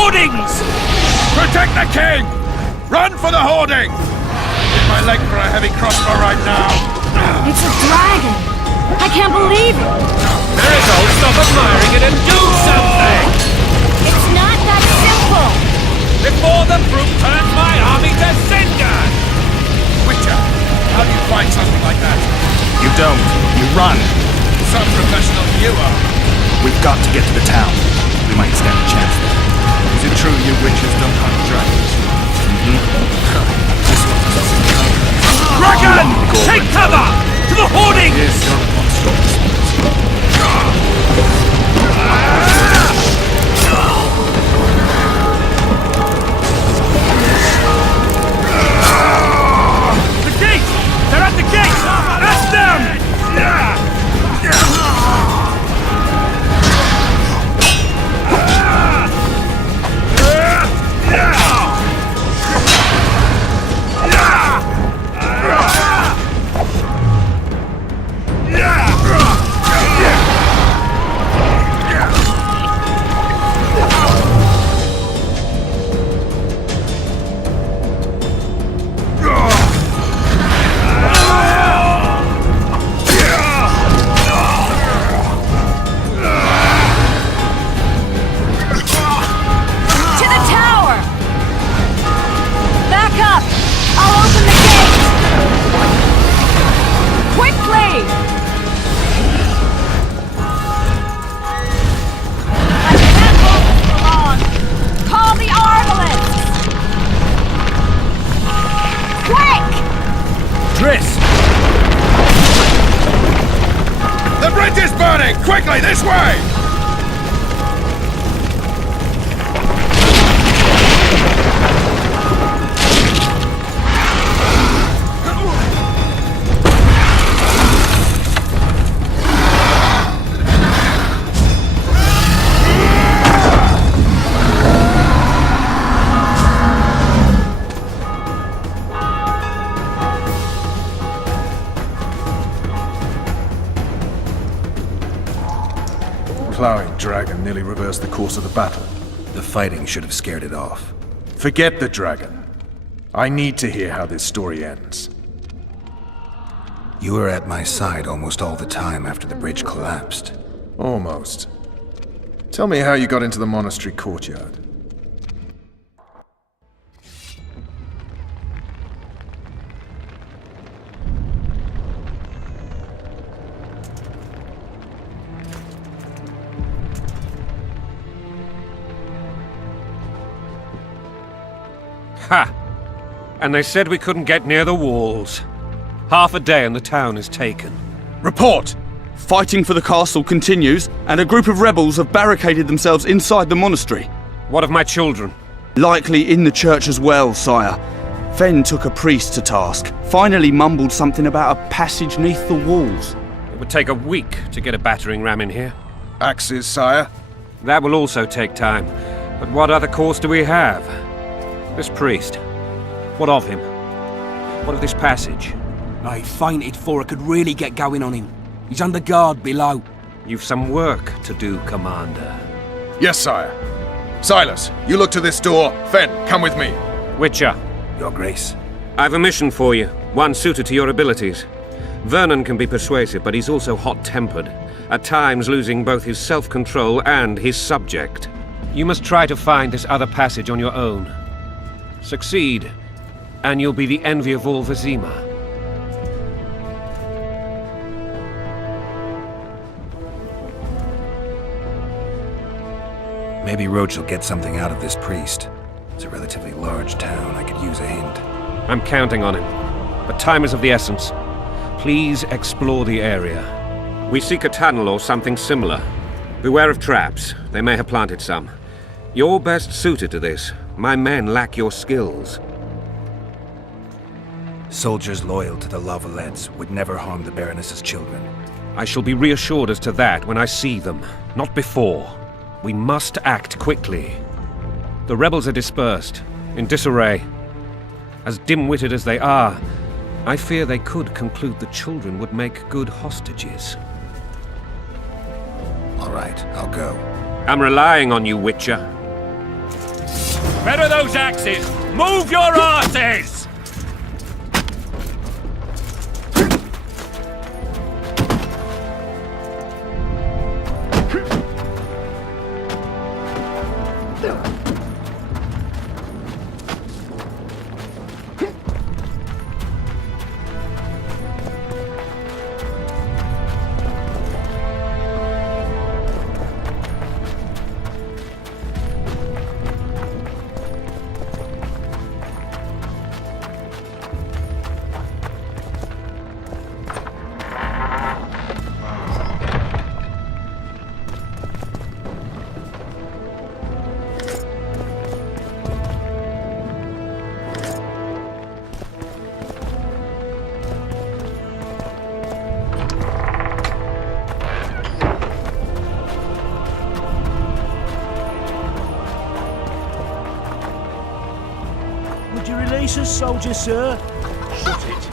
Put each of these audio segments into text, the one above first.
hoardings! Protect the king! Run for the hoarding! Hit my leg for a heavy crossbow right now. It's a dragon! I can't believe it! Marigold, stop admiring it and do something! It's not that simple! Before the brute turns my army to cinder! Witcher, how do you fight something like that? You don't. You run. Some professional you are. We've got to get to the town. We might stand a chance there. Is it true you witches don't hunt dragons? This one's just a Dragon! Take cover! To the hoarding! Here's your monstrous. The gate! They're at the gate! That's them! The bridge is burning! Quickly, this way! Plowing dragon nearly reversed the course of the battle. The fighting should have scared it off. Forget the dragon. I need to hear how this story ends. You were at my side almost all the time after the bridge collapsed. Almost. Tell me how you got into the monastery courtyard. Ha! And they said we couldn't get near the walls. Half a day and the town is taken. Report! Fighting for the castle continues, and a group of rebels have barricaded themselves inside the monastery. What of my children? Likely in the church as well, sire. Fen took a priest to task, finally mumbled something about a passage neath the walls. It would take a week to get a battering ram in here. Axes, sire? That will also take time. But what other course do we have? This priest. What of him? What of this passage? I fainted before I could really get going on him. He's under guard below. You've some work to do, Commander. Yes, sire. Silas, you look to this door. Fen, come with me. Witcher. Your Grace. I've a mission for you, one suited to your abilities. Vernon can be persuasive, but he's also hot-tempered, at times losing both his self-control and his subject. You must try to find this other passage on your own. Succeed, and you'll be the envy of all Vizima. Maybe Roach will get something out of this priest. It's a relatively large town. I could use a hint. I'm counting on him, but time is of the essence. Please explore the area. We seek a tunnel or something similar. Beware of traps. They may have planted some. You're best suited to this. My men lack your skills. Soldiers loyal to the Lavalettes would never harm the Baroness's children. I shall be reassured as to that when I see them, not before. We must act quickly. The rebels are dispersed, in disarray. As dim-witted as they are, I fear they could conclude the children would make good hostages. All right, I'll go. I'm relying on you, Witcher. Better those axes! Move your asses! Would you release us, soldier, sir? Shut it.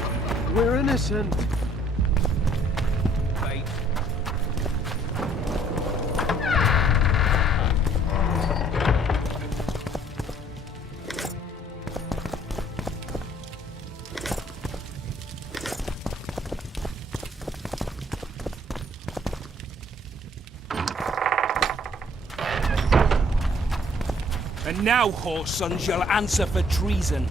We're innocent. Wait. And now, horse sons, you'll answer for treason.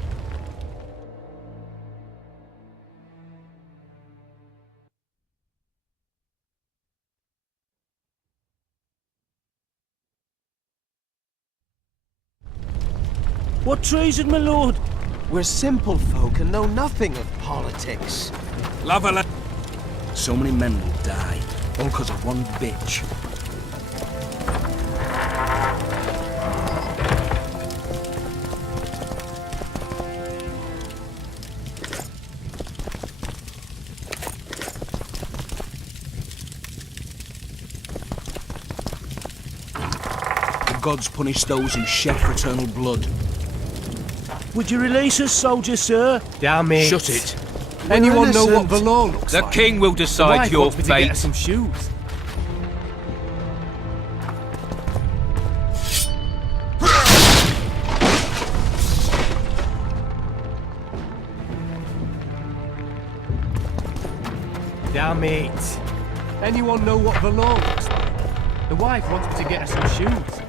What treason, my lord? We're simple folk and know nothing of politics. Lavala. So many men will die, all because of one bitch. The gods punish those who shed fraternal blood. Would you release us, soldier, sir? Damn it. Shut it. Anyone know what the law looks The like? king will decide your To get fate. us some shoes. Damn it. Anyone know what the law looks like? The wife wants me to get her some shoes.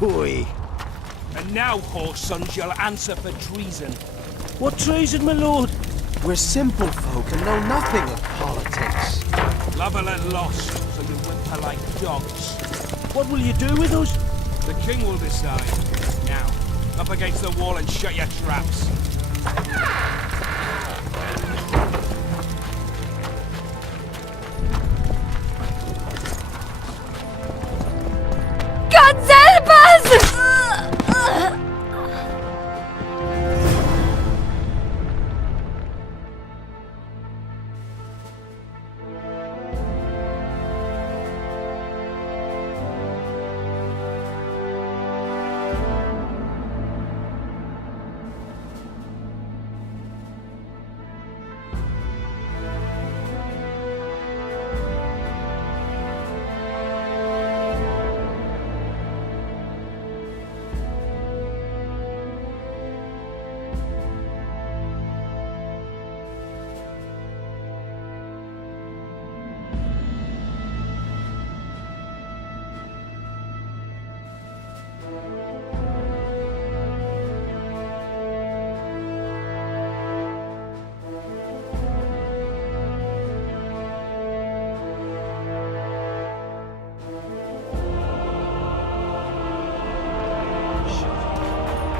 Pooey. And now, poor sons, you'll answer for treason. What treason, my lord? We're simple folk and know nothing of politics. Lover and lost, so you whimper like dogs. What will you do with us? The king will decide. Now, up against the wall and shut your traps. God help us!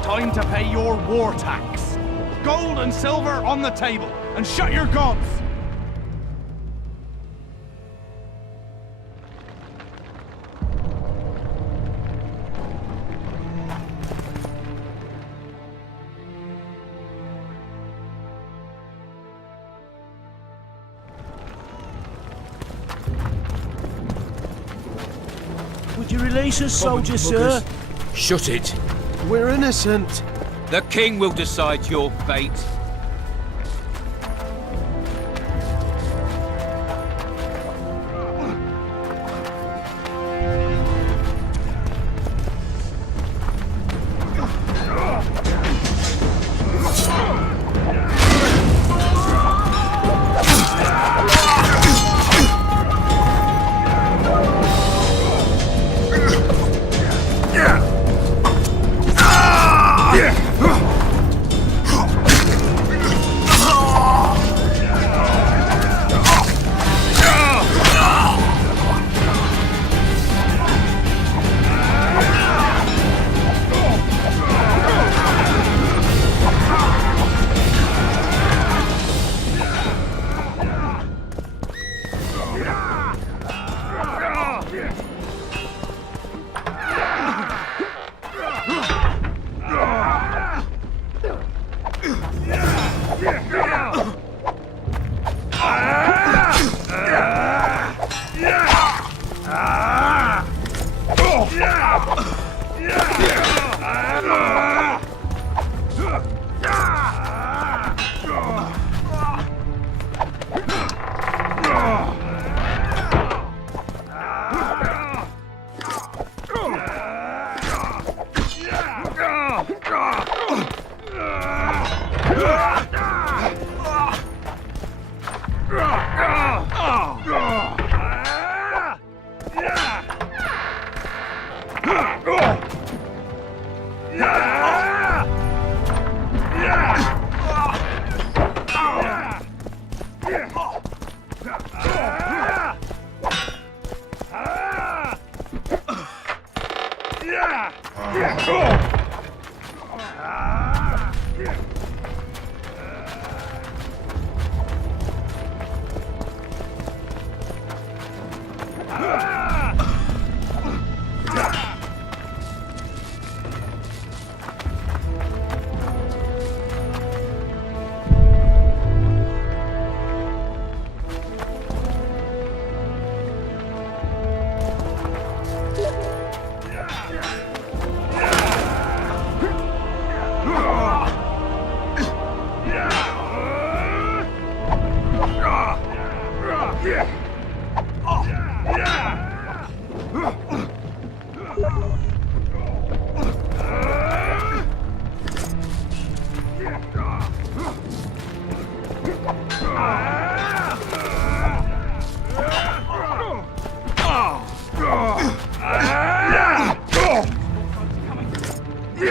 Time to pay your war tax. Gold and silver on the table, and shut your gobs! Would you release us, soldier, sir? Shut it. We're innocent. The king will decide your fate.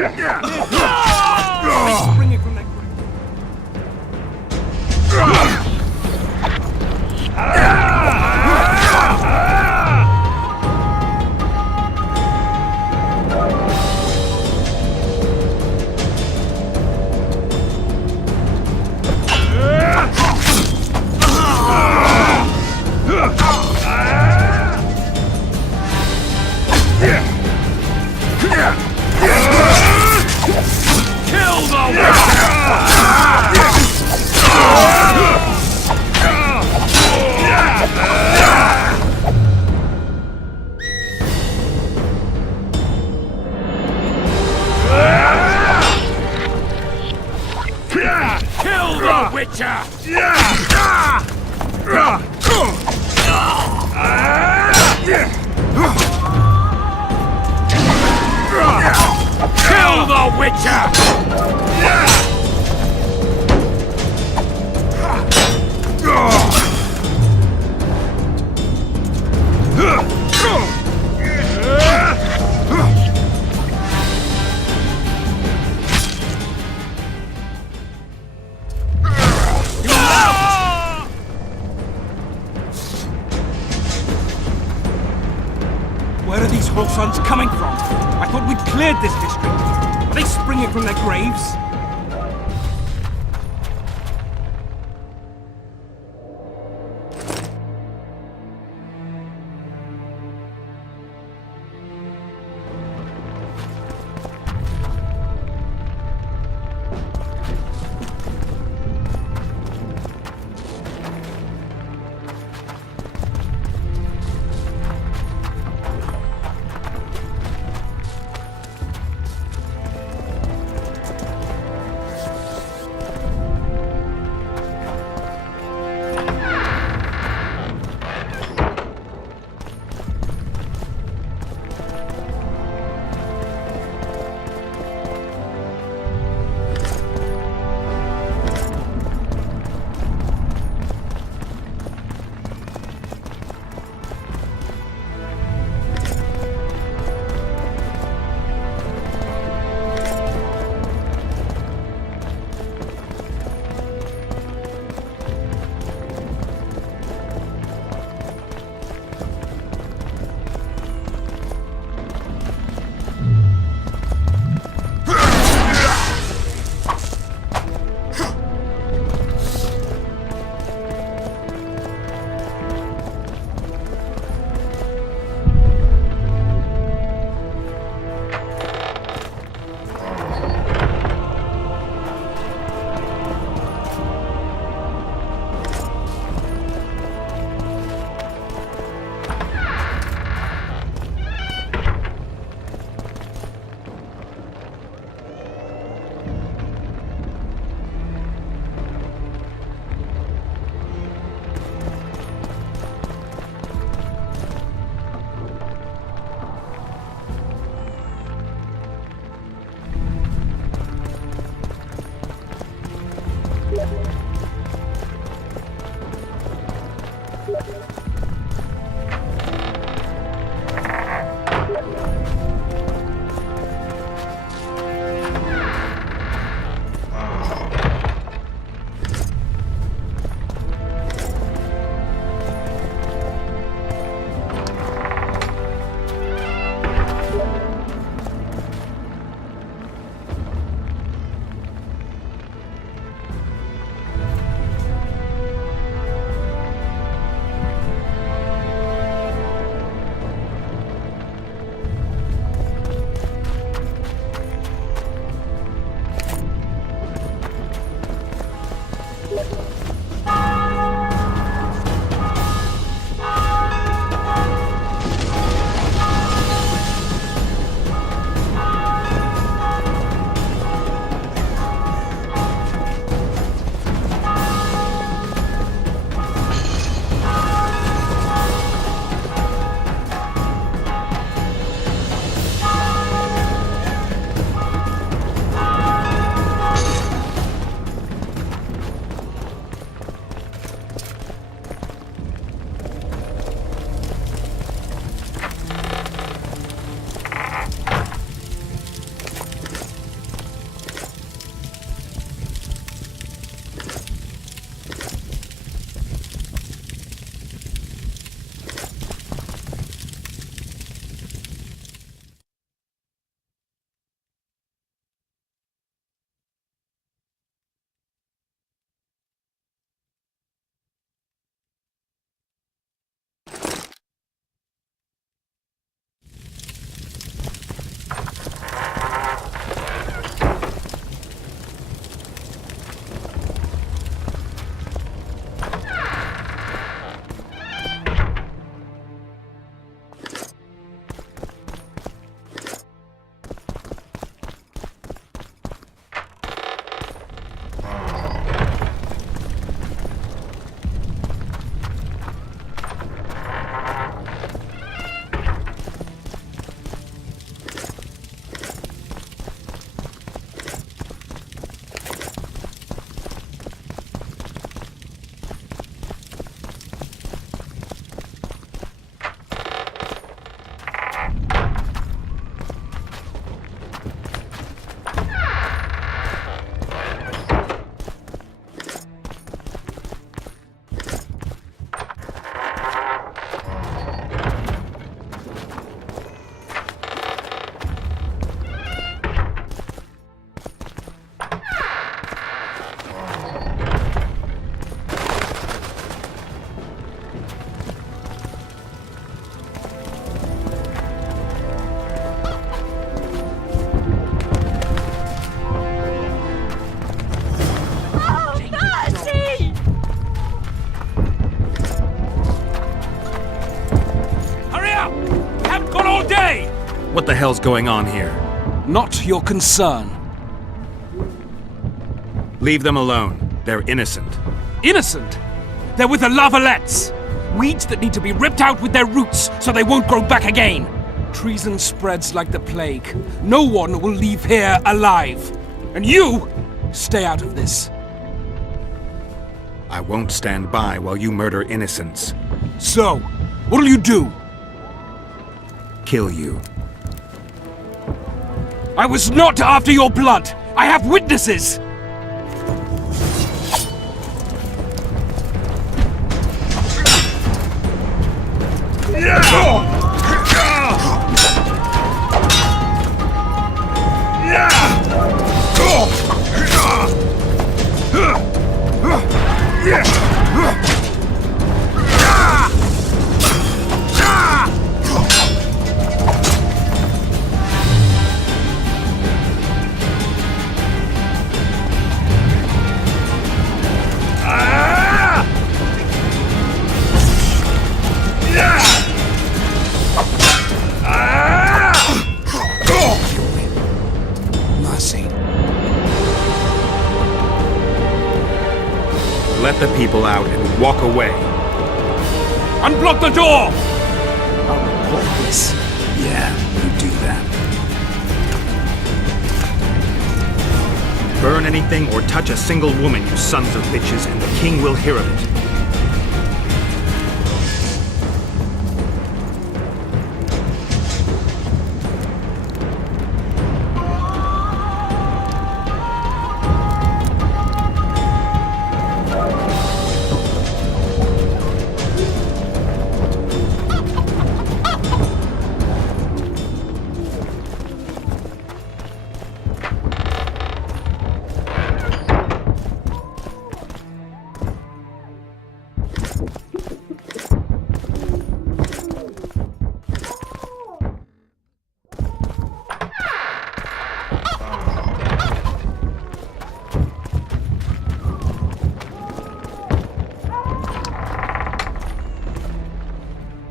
Springing from their Where are these Horsons coming from? I thought we'd cleared this district. Are they springing from their graves? What the hell's going on here? Not your concern. Leave them alone. They're innocent. Innocent? They're with the lavalettes! Weeds that need to be ripped out with their roots so they won't grow back again. Treason spreads like the plague. No one will leave here alive. And you, stay out of this. I won't stand by while you murder innocents. So, what'll you do? Kill you. I was not after your blood! I have witnesses! Let the people out and walk away. Unblock the door! I'll report this. Yeah, you do that. Burn anything or touch a single woman, you sons of bitches, and the king will hear of it.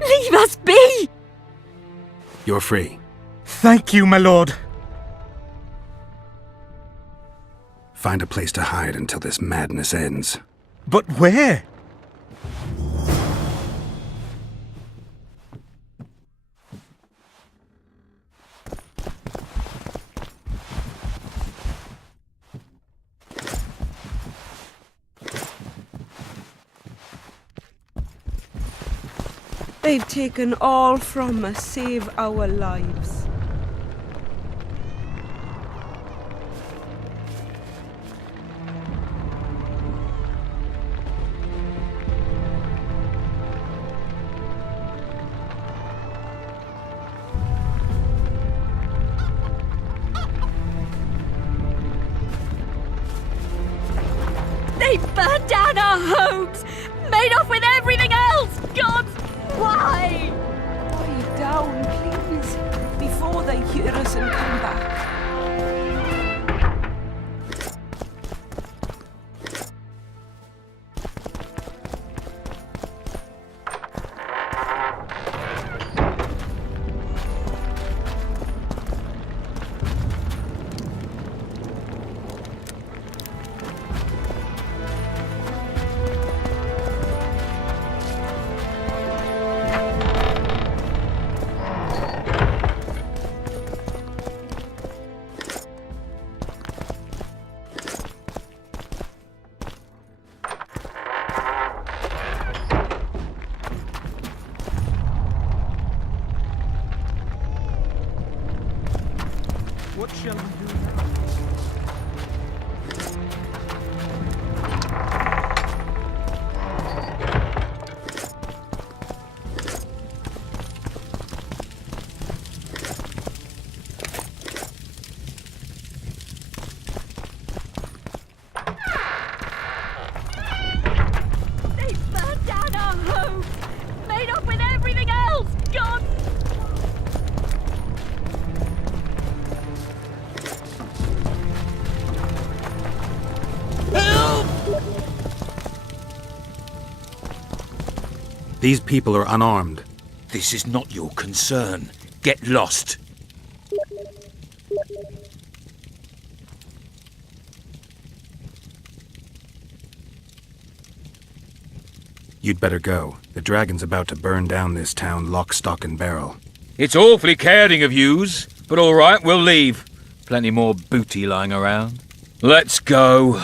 Leave us be! You're free. Thank you, my lord. Find a place to hide until this madness ends. But where? They've taken all from us, save our lives. They burned down our homes! Made off with everything else! God, why? Quiet down, please, before they hear us and come back. What shall we do now? They burned down our homes! Made off with everything else! God! These people are unarmed. This is not your concern. Get lost. You'd better go. The dragon's about to burn down this town lock, stock, and barrel. It's awfully caring of yous, but all right, we'll leave. Plenty more booty lying around. Let's go.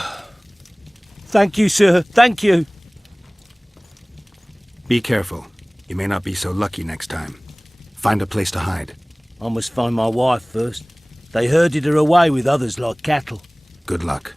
Thank you, sir. Thank you. Be careful. You may not be so lucky next time. Find a place to hide. I must find my wife first. They herded her away with others like cattle. Good luck.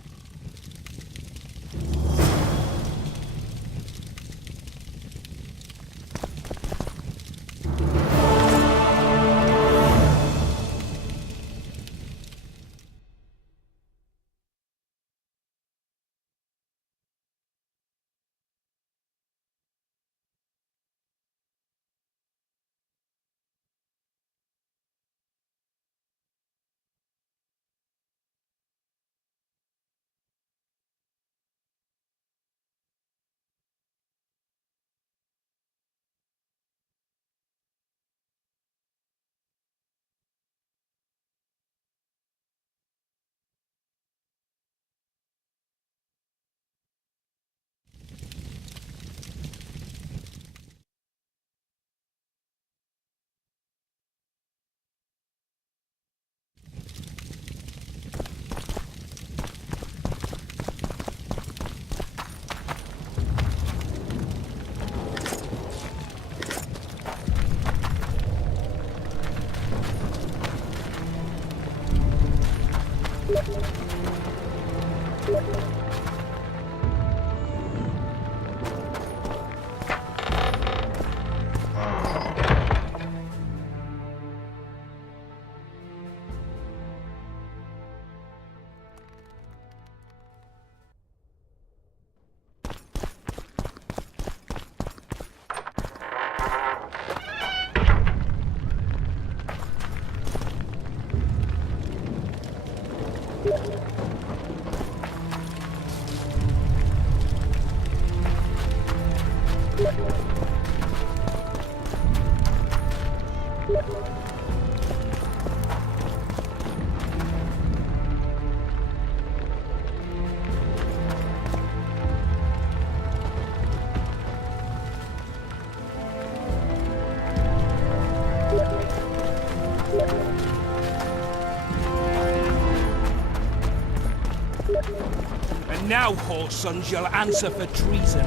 And now, whore sons, you'll answer for treason.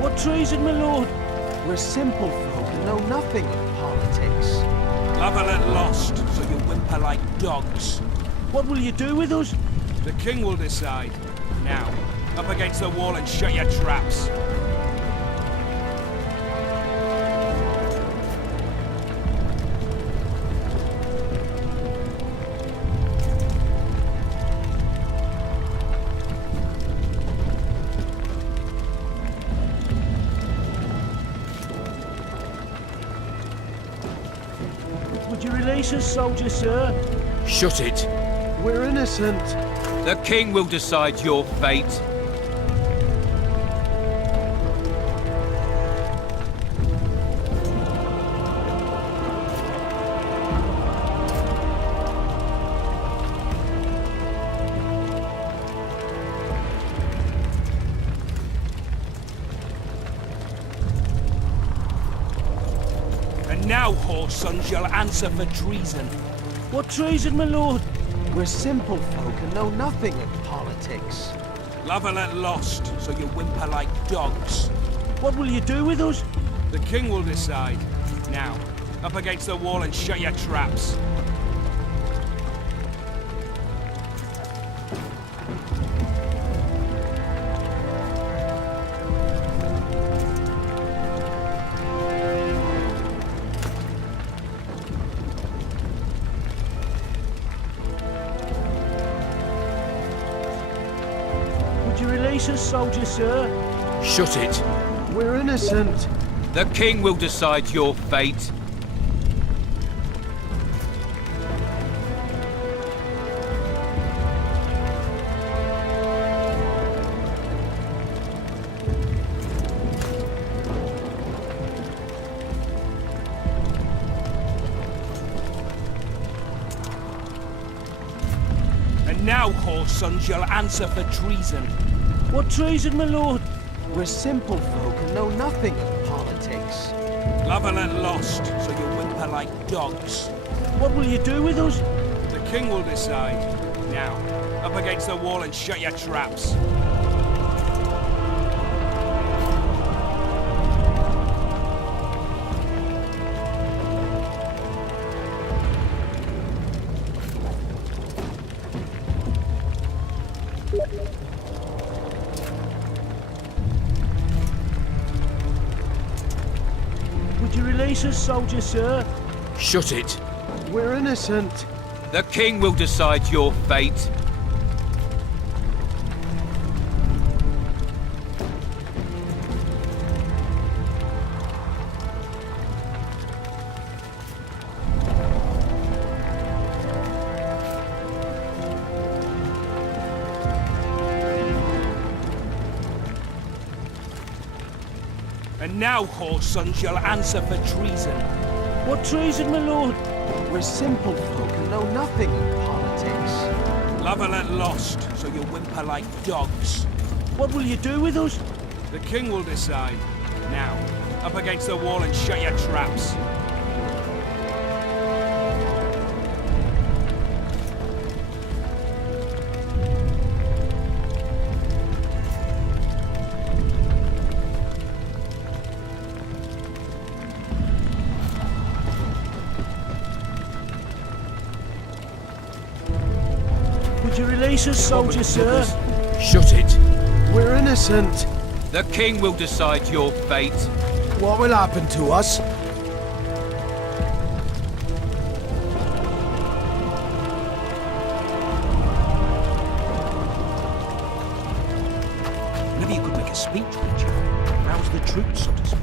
What treason, my lord? We're simple folk and know nothing of politics. Lovelet lost, so you whimper like dogs. What will you do with us? The king will decide. Now, up against the wall and shut your traps. Would you release us, soldier, sir? Shut it. We're innocent. The king will decide your fate. And now, whore sons, you'll answer for treason. What treason, my lord? We're simple folk and know nothing of politics. Lovelet lost, so you whimper like dogs. What will you do with us? The king will decide. Now, up against the wall and shut your traps. Would you release us, soldier, sir? Shut it. We're innocent. The king will decide your fate. And now, whore sons, you'll answer for treason. What treason, my lord? We're simple folk and know nothing of politics. Love and let lost, so you whimper like dogs. What will you do with us? The king will decide. Now, up against the wall and shut your traps. Would you release us, soldier, sir? Shut it. We're innocent. The king will decide your fate. And now, whoresons, you'll answer for treason. What treason, my lord? We're simple folk and know nothing of politics. Love and let lost, so you whimper like dogs. What will you do with us? The king will decide. Now, up against the wall and shut your traps. Would you release us, soldier, sir? Shut it. We're innocent. The king will decide your fate. What will happen to us? Maybe you could make a speech, Richard. Rouse the troops, so to speak.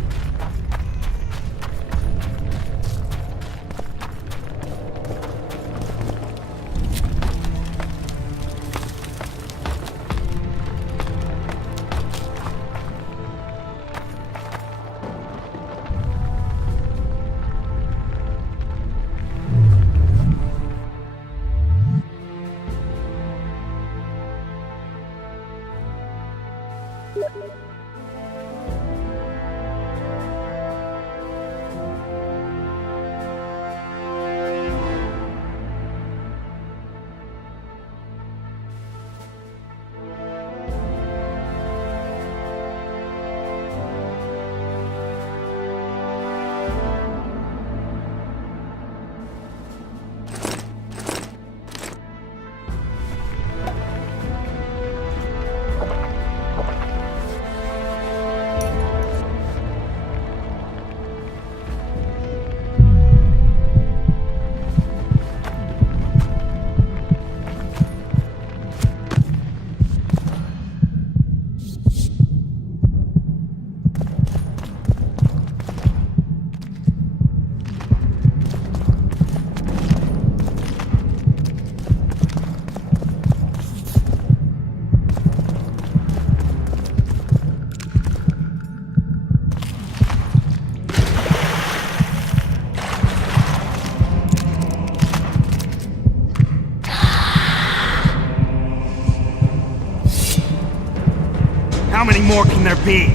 How many more can there be?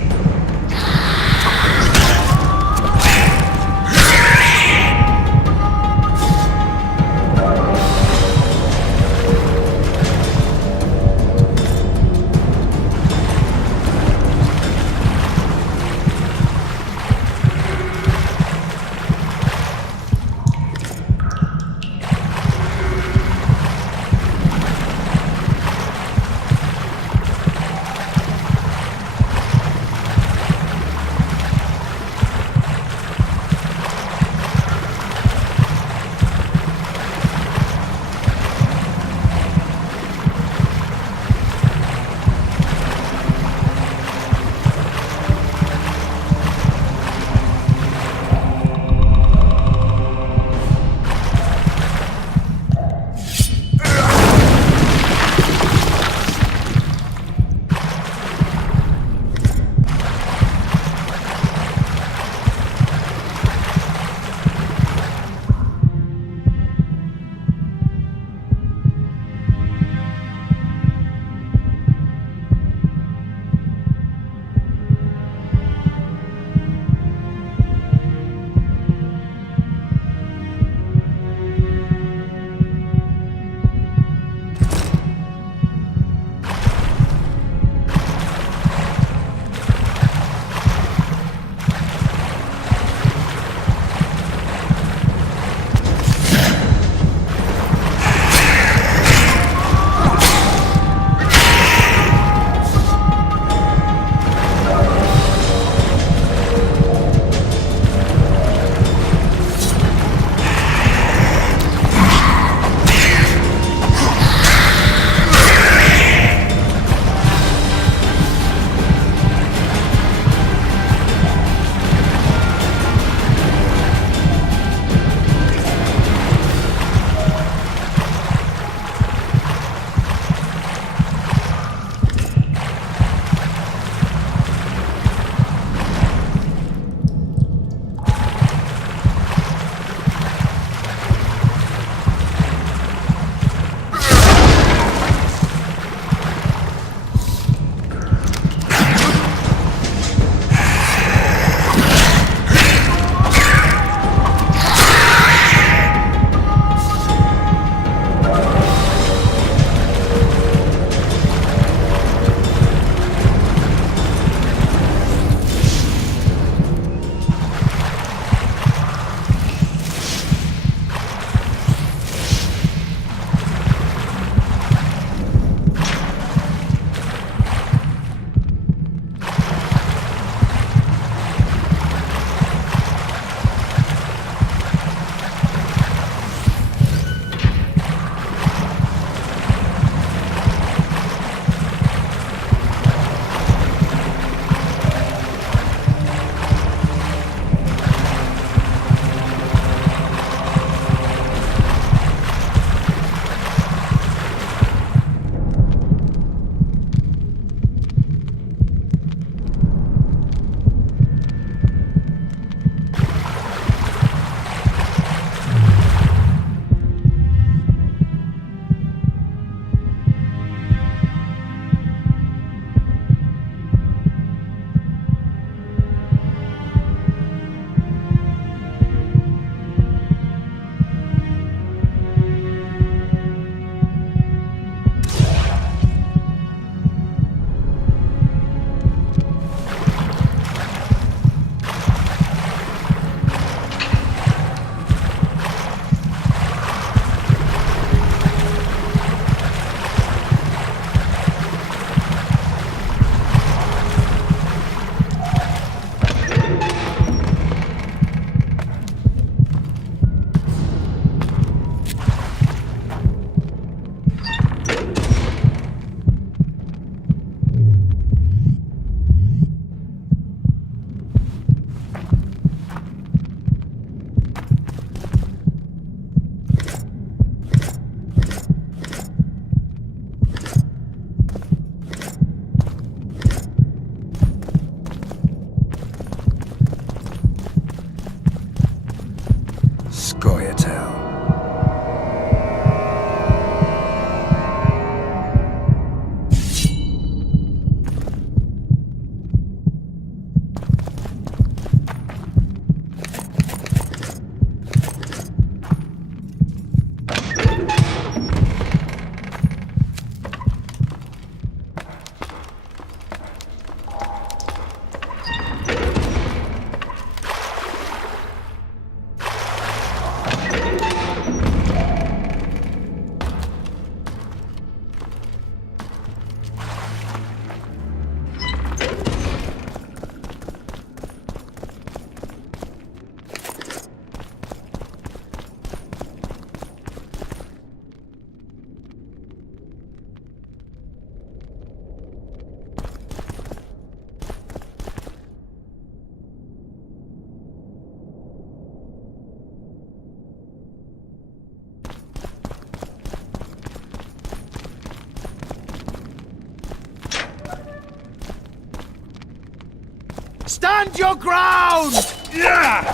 Stand your ground! Death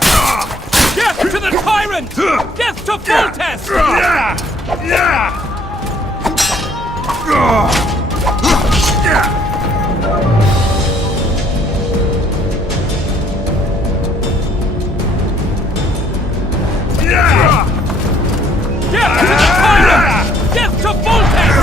to the tyrant! Death to Foltest! Death to the tyrant! Death to Foltest!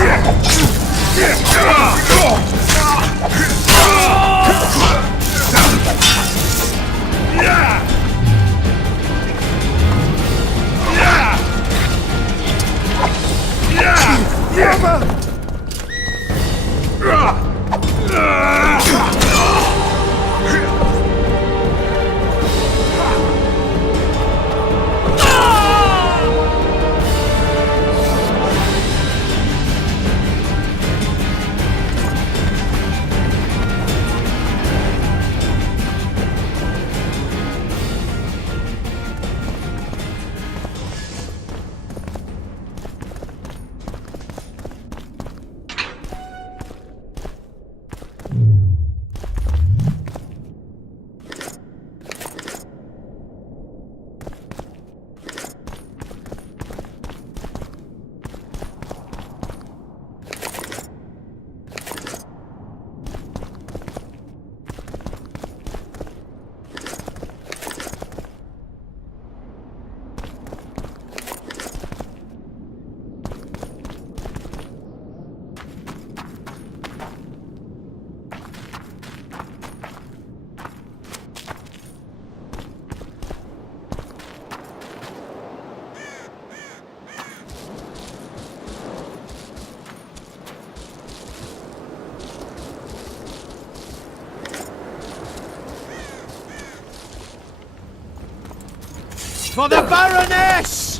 For the Baroness!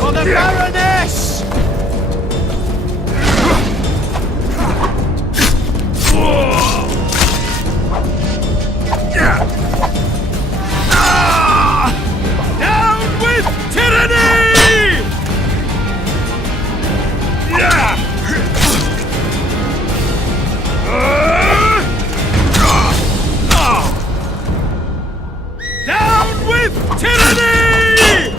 For the Baroness! Down with tyranny! Down with tyranny!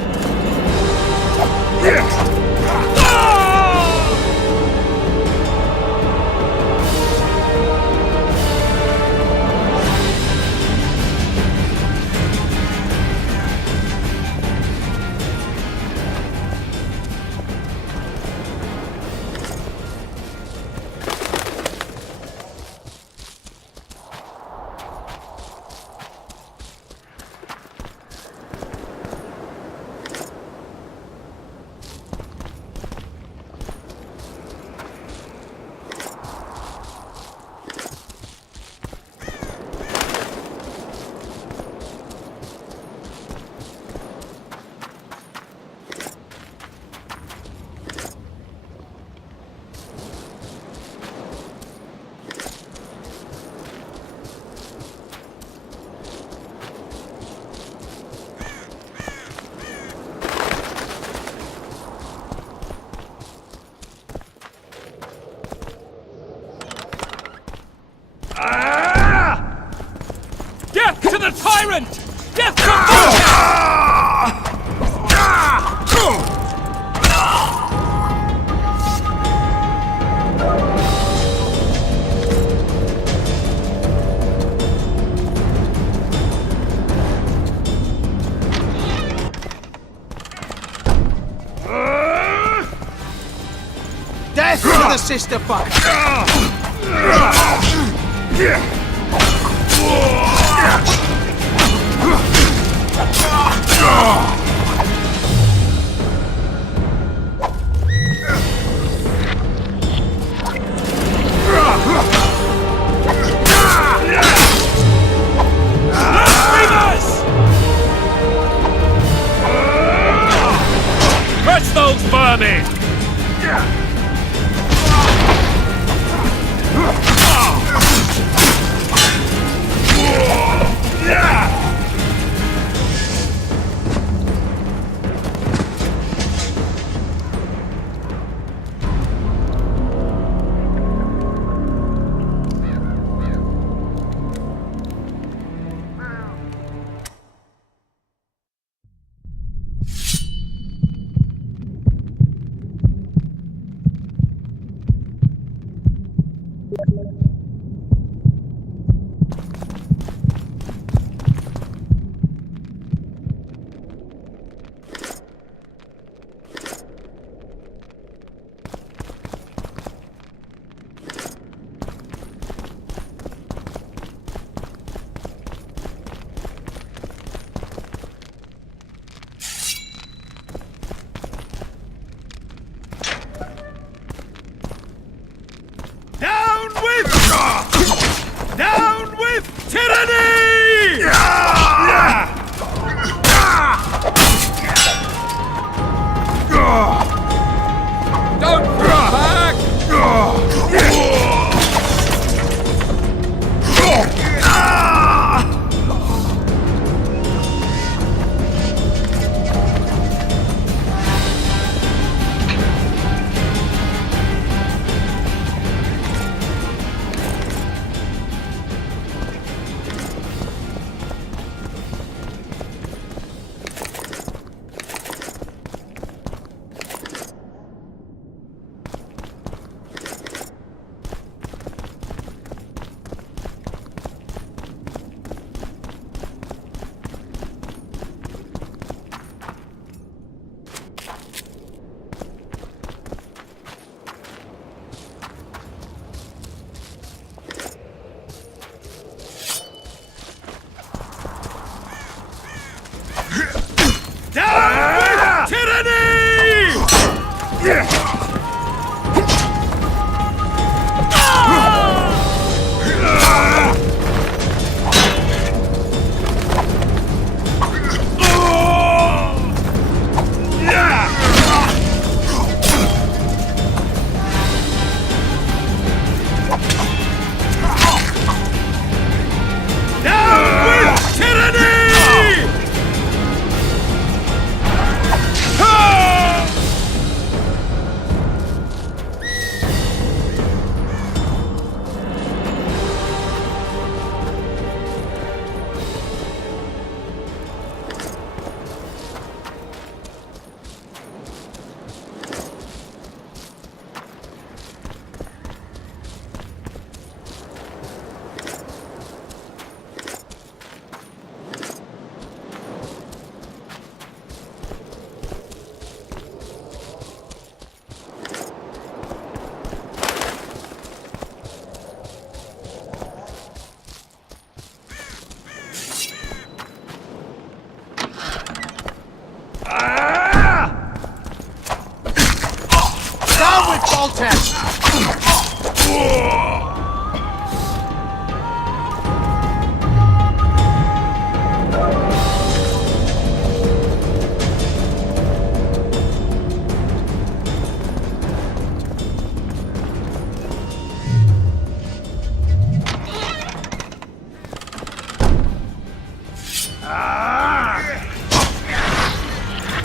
Death to the tyrant! Death to Death to the sister fuck! Catch those vermin!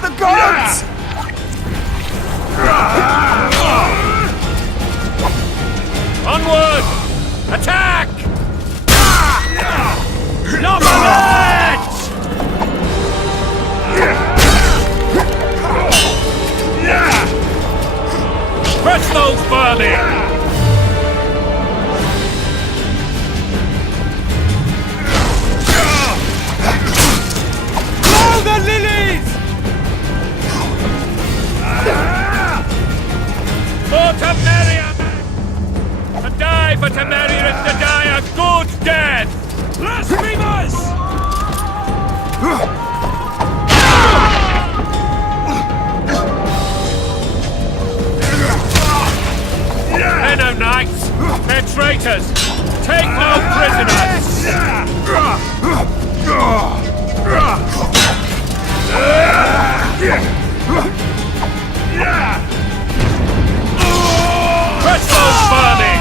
The gods! Onward! Attack! Novelette! Press those vermin! Blow the lilies! For Memoria! To die for Memoria is to die a good death! Blasphemers! They're no knights! They're traitors! Take no prisoners! Press those vermin!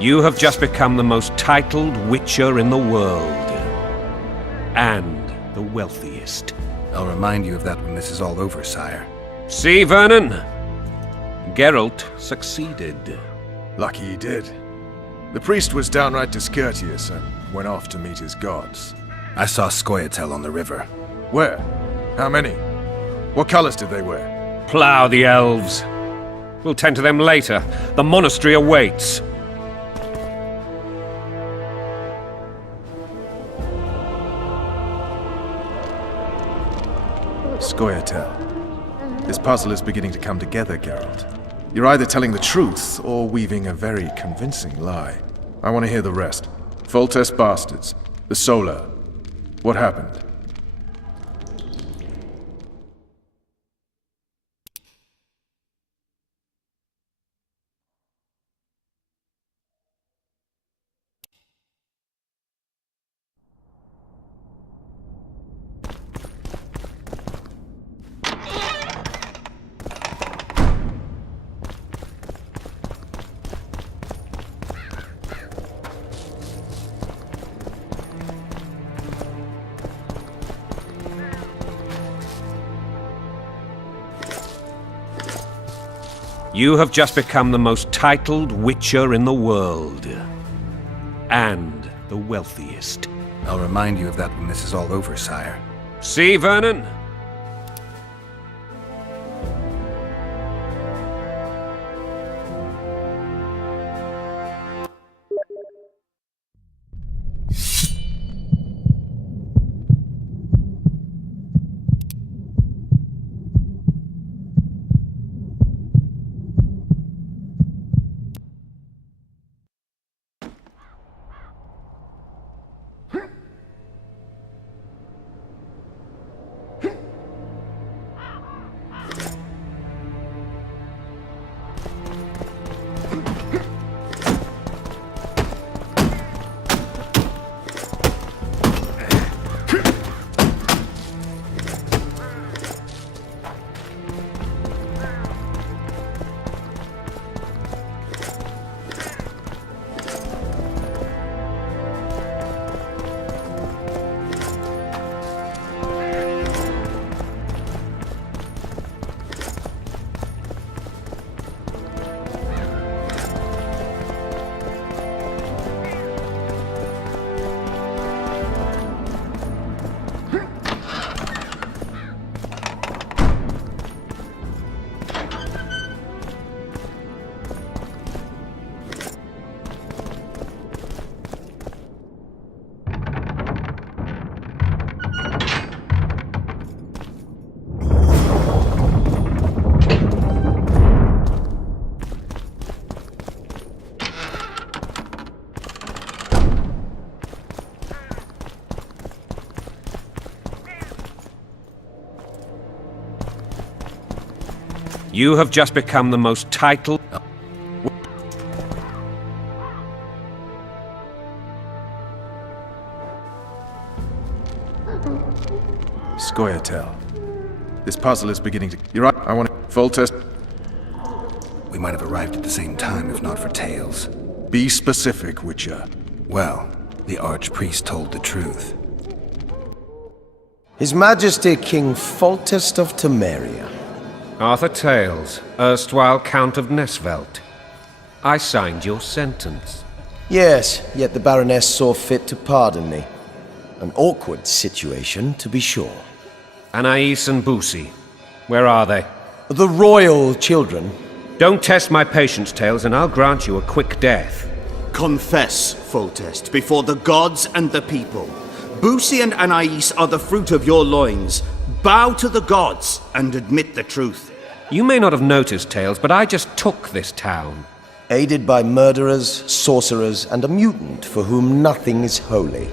You have just become the most titled witcher in the world. And the wealthiest. I'll remind you of that when this is all over, sire. See, Vernon? Geralt succeeded. Lucky he did. The priest was downright discourteous and went off to meet his gods. I saw Scoia'tael on the river. Where? How many? What colors did they wear? Plough the elves. We'll tend to them later. The monastery awaits. Scoia'tael. This puzzle is beginning to come together, Geralt. You're either telling the truth or weaving a very convincing lie. I want to hear the rest. Foltest bastards. The Solar. What happened? You have just become the most titled witcher in the world. And the wealthiest. I'll remind you of that when this is all over, sire. See, Vernon? You have just become the most titled... Scoia'tael. This puzzle is beginning to... You're right, I want to... Full test. We might have arrived at the same time, if not for Tails. Be specific, Witcher. Well, the Archpriest told the truth. His Majesty King Foltest of Temeria. Arthur Tails, erstwhile Count of Nesvelt. I signed your sentence. Yes, yet the Baroness saw fit to pardon me. An awkward situation, to be sure. Anais and Boussy, where are they? The royal children. Don't test my patience, Tails, and I'll grant you a quick death. Confess, Foltest, before the gods and the people. Boussy and Anais are the fruit of your loins. Bow to the gods and admit the truth. You may not have noticed, Tails, but I just took this town. Aided by murderers, sorcerers, and a mutant for whom nothing is holy.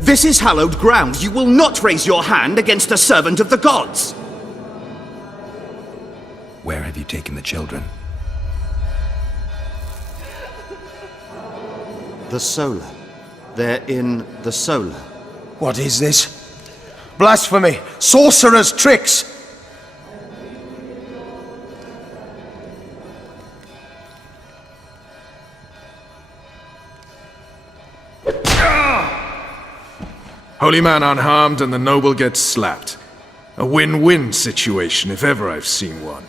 This is hallowed ground. You will not raise your hand against a servant of the gods. Where have you taken the children? The Solar. They're in the Solar. What is this? Blasphemy! Sorcerer's tricks! Holy man unharmed and the noble gets slapped. A win-win situation, if ever I've seen one.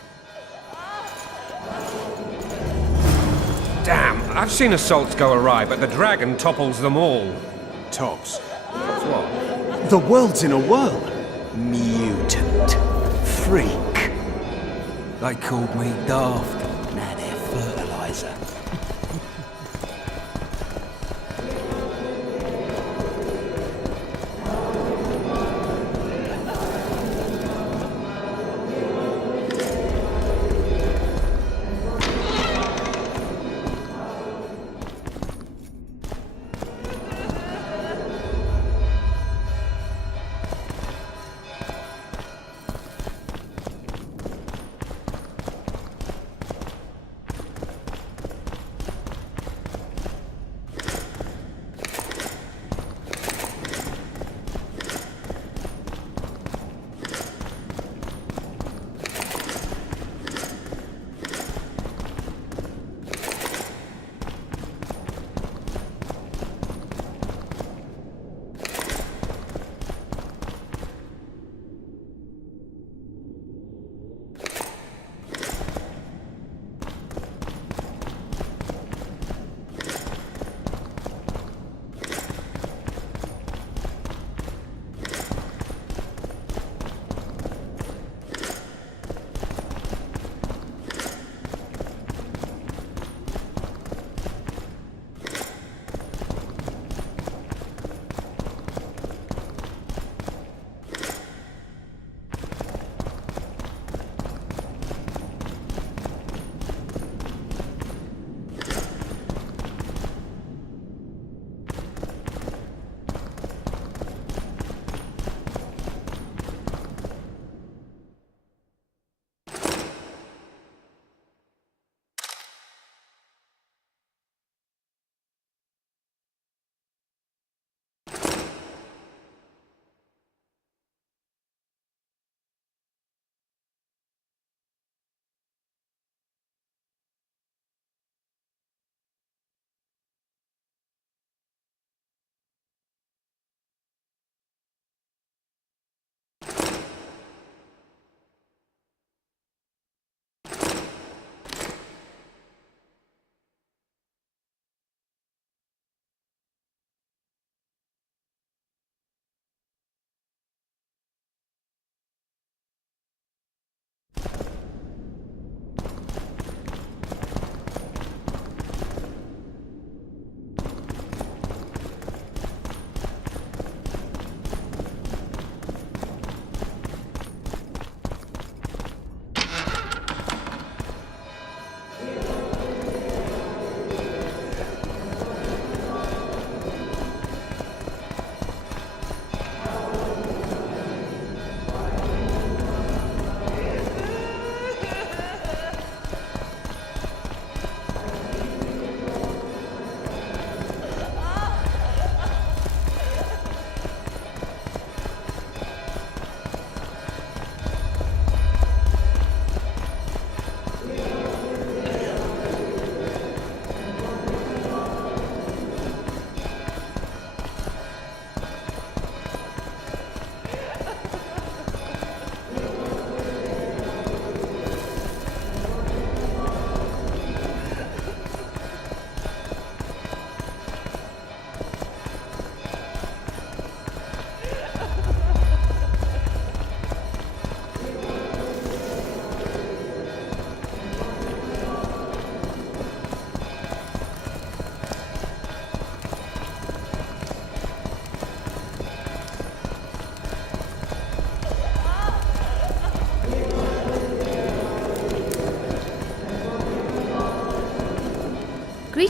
Damn, I've seen assaults go awry, but the dragon topples them all. Tops? Tops what? The world's in a whirl. Mutant. Freak. They called me daft. Now they're fertilizer.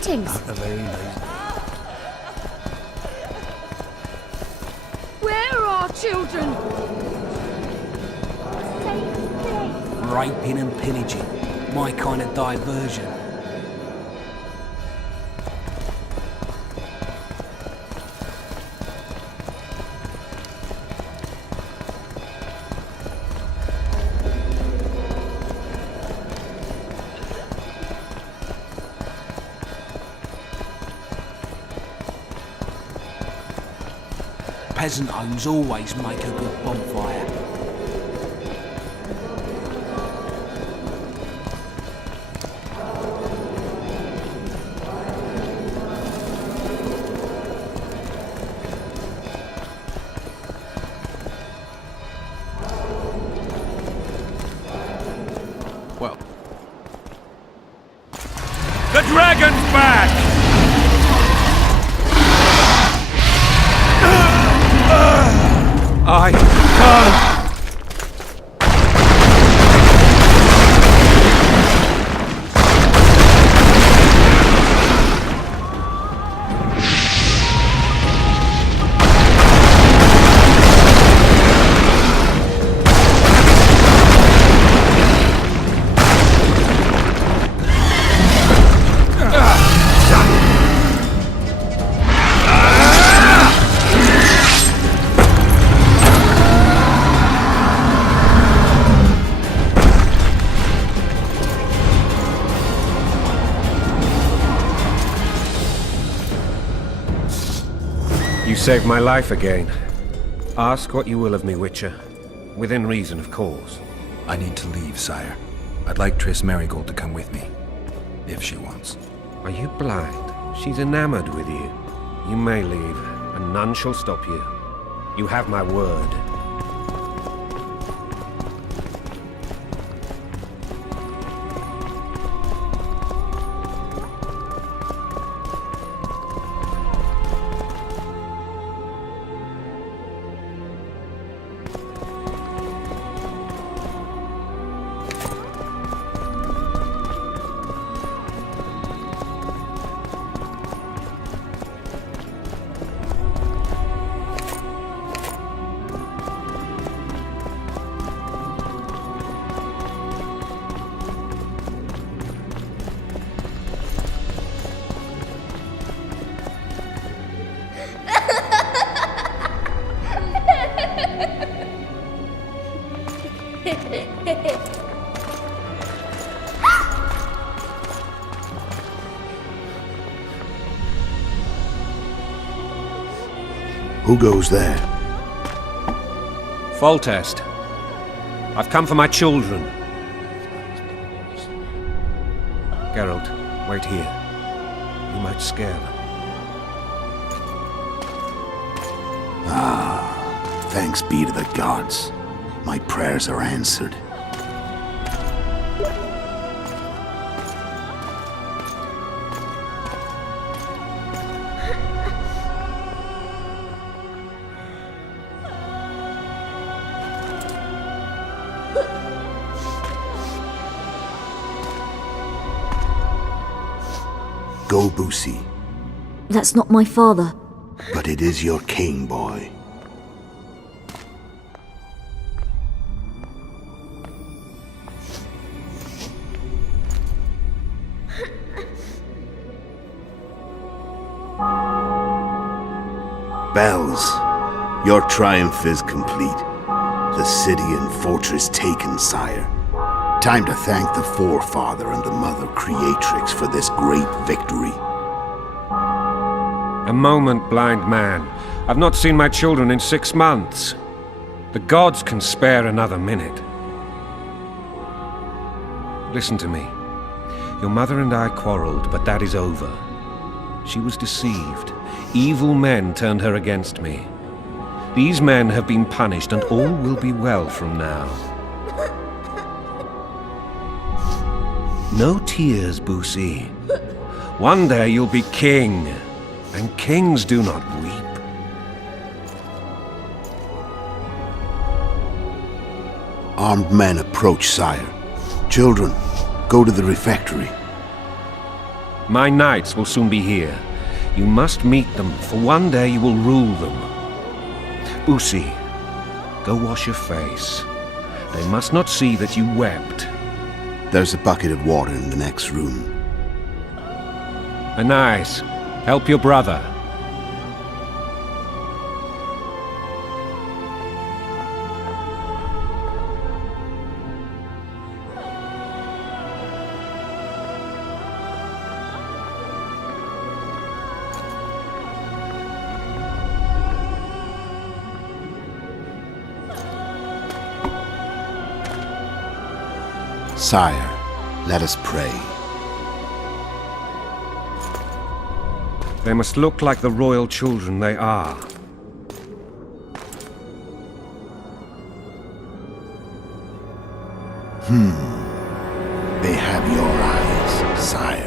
Greetings. Where are our children? Raping and pillaging. My kind of diversion. Peasant homes always make a good bonfire. Well, The dragon's back! I can't. You saved my life again. Ask what you will of me, Witcher. Within reason, of course. I need to leave, sire. I'd like Triss Marigold to come with me. If she wants. Are you blind? She's enamored with you. You may leave, and none shall stop you. You have my word. Who goes there? Foltest. I've come for my children. Geralt, wait here. You might scare them. Ah, thanks be to the gods. My prayers are answered. Go, Boosie. That's not my father. But it is your king, boy. Bells, your triumph is complete. The city and fortress taken, sire. Time to thank the Forefather and the Mother Creatrix for this great victory. A moment, blind man. I've not seen my children in 6 months. The gods can spare another minute. Listen to me. Your mother and I quarreled, but that is over. She was deceived. Evil men turned her against me. These men have been punished, and all will be well from now. No tears, Boosie. One day you'll be king, and kings do not weep. Armed men approach, sire. Children, go to the refectory. My knights will soon be here. You must meet them, for one day you will rule them. Boosie, go wash your face. They must not see that you wept. There's a bucket of water in the next room. Anais, help your brother. Sire, let us pray. They must look like the royal children they are. They have your eyes, sire.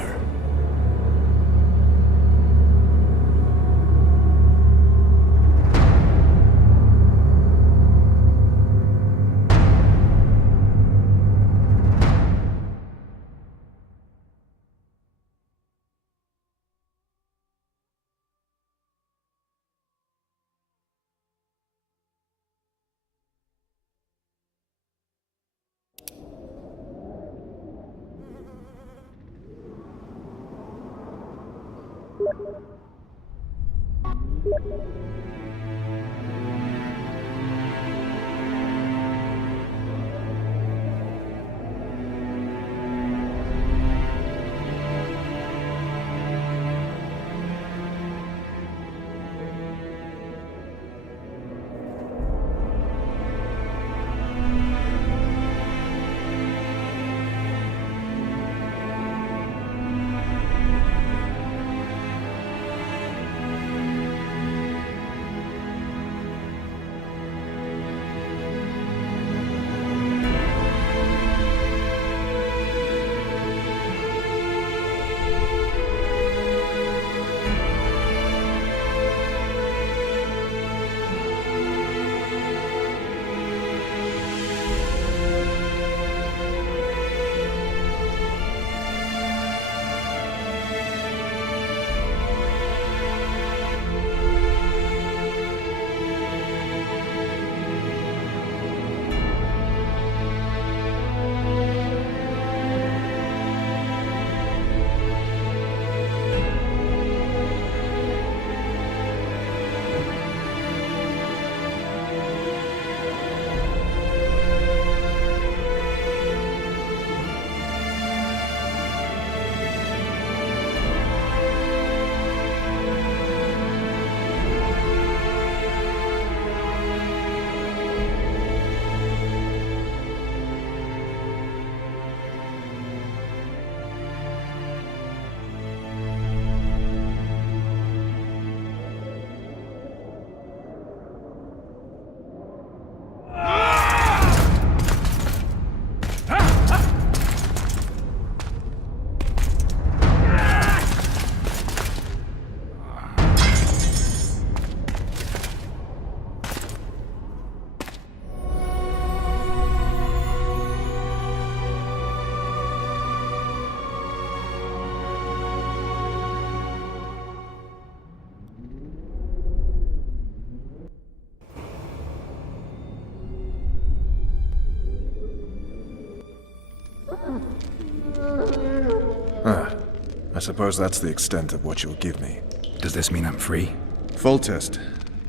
I suppose that's the extent of what you'll give me. Does this mean I'm free? Foltest,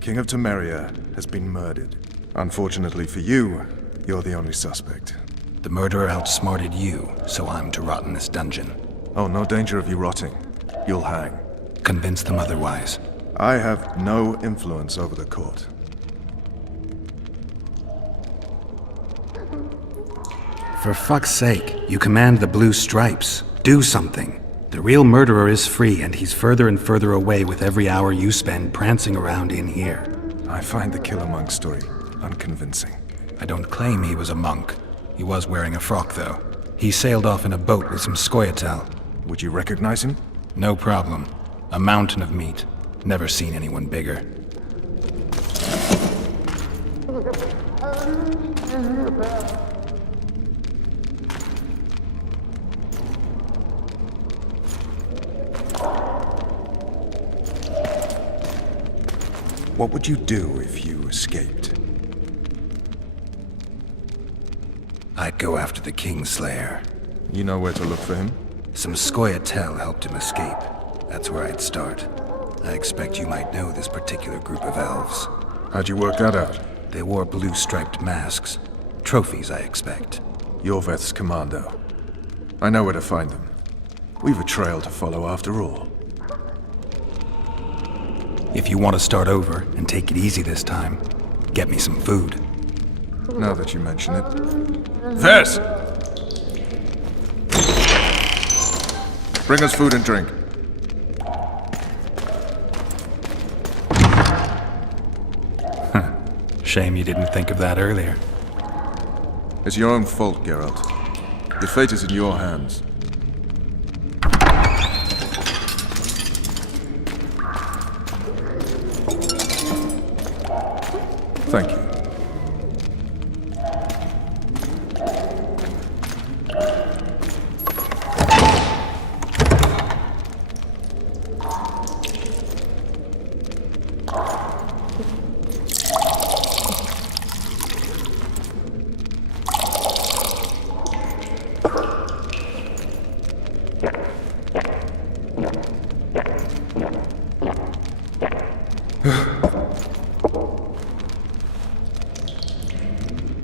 King of Memoria, has been murdered. Unfortunately for you, you're the only suspect. The murderer outsmarted you, so I'm to rot in this dungeon. Oh, no danger of you rotting. You'll hang. Convince them otherwise. I have no influence over the court. For fuck's sake, you command the blue stripes. Do something. The real murderer is free, and he's further and further away with every hour you spend prancing around in here. I find the Killer Monk story unconvincing. I don't claim he was a monk. He was wearing a frock, though. He sailed off in a boat with some Scoia'tael. Would you recognize him? No problem. A mountain of meat. Never seen anyone bigger. What would you do if you escaped? I'd go after the Kingslayer. You know where to look for him? Some Scoia'tael helped him escape. That's where I'd start. I expect you might know this particular group of elves. How'd you work that out? They wore blue-striped masks. Trophies, I expect. Yorveth's commando. I know where to find them. We've a trail to follow after all. If you want to start over and take it easy this time, get me some food. Now that you mention it. Vess! Bring us food and drink. Shame you didn't think of that earlier. It's your own fault, Geralt. Your fate is in your hands. Thank you.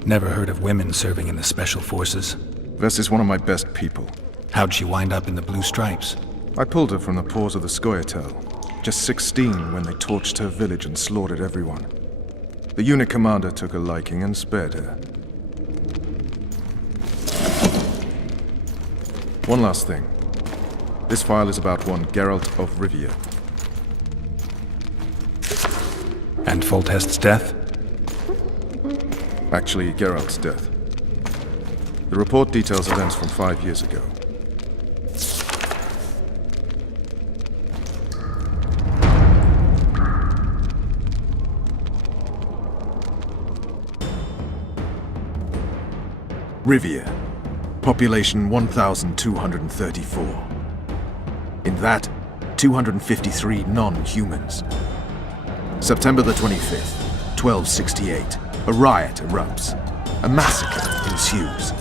Never heard of women serving in the Special Forces. Vess is one of my best people. How'd she wind up in the Blue Stripes? I pulled her from the paws of the Scoia'tael. Just 16 when they torched her village and slaughtered everyone. The unit commander took a liking and spared her. One last thing. This file is about one Geralt of Rivia. And Foltest's death? Actually, Geralt's death. The report details events from 5 years ago. Rivia. Population 1,234. In that, 253 non-humans. September the 25th, 1268. A riot erupts. A massacre ensues.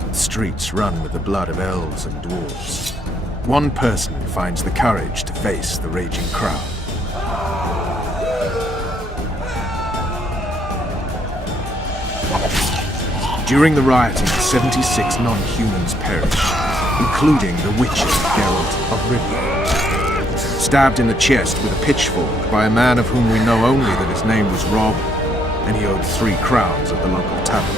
The streets run with the blood of elves and dwarves. One person finds the courage to face the raging crowd. During the rioting, 76 non-humans perished, including the witches Geralt of Rivia. Stabbed in the chest with a pitchfork by a man of whom we know only that his name was Rob, and he owed 3 crowns at the local tavern.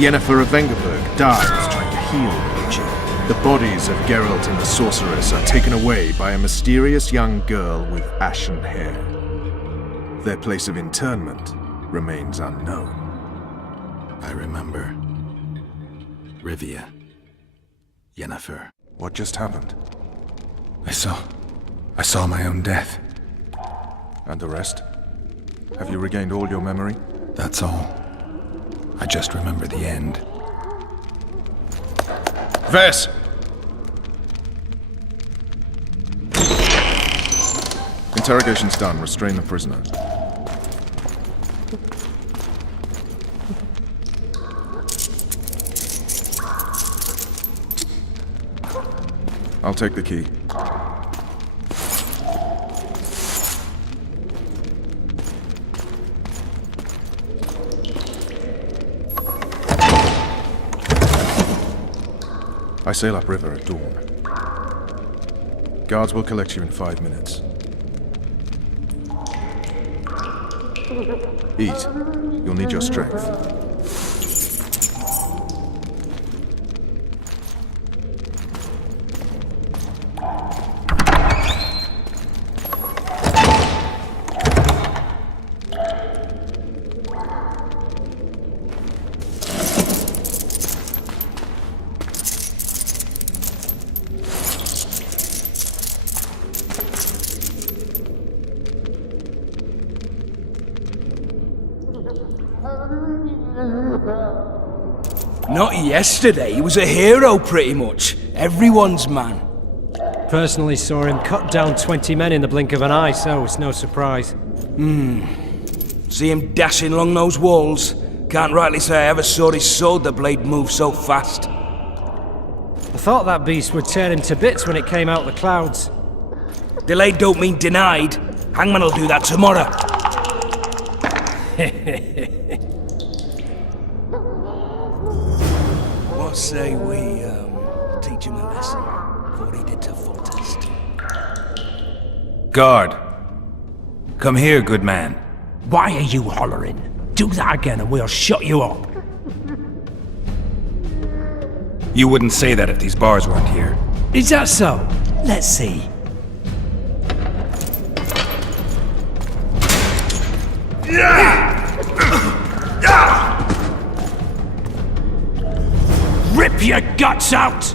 Yennefer of Vengerberg dies trying to heal the witcher. The bodies of Geralt and the sorceress are taken away by a mysterious young girl with ashen hair. Their place of interment remains unknown. I remember. Rivia. Yennefer. What just happened? I saw my own death. And the rest? Have you regained all your memory? That's all. I just remember the end. Vess! Interrogation's done. Restrain the prisoner. I'll take the key. I sail upriver at dawn. Guards will collect you in 5 minutes. Eat. You'll need your strength. Not yesterday, he was a hero pretty much. Everyone's man. Personally saw him cut down 20 men in the blink of an eye, so it's no surprise. See him dashing along those walls? Can't rightly say I ever saw his sword the blade move so fast. I thought that beast would tear him to bits when it came out of the clouds. Delayed don't mean denied. Hangman'll do that tomorrow. What say we, teach him a lesson for what he did to Foltest? Guard. Come here, good man. Why are you hollering? Do that again and we'll shut you up. You wouldn't say that if these bars weren't here. Is that so? Let's see. Rip your guts out!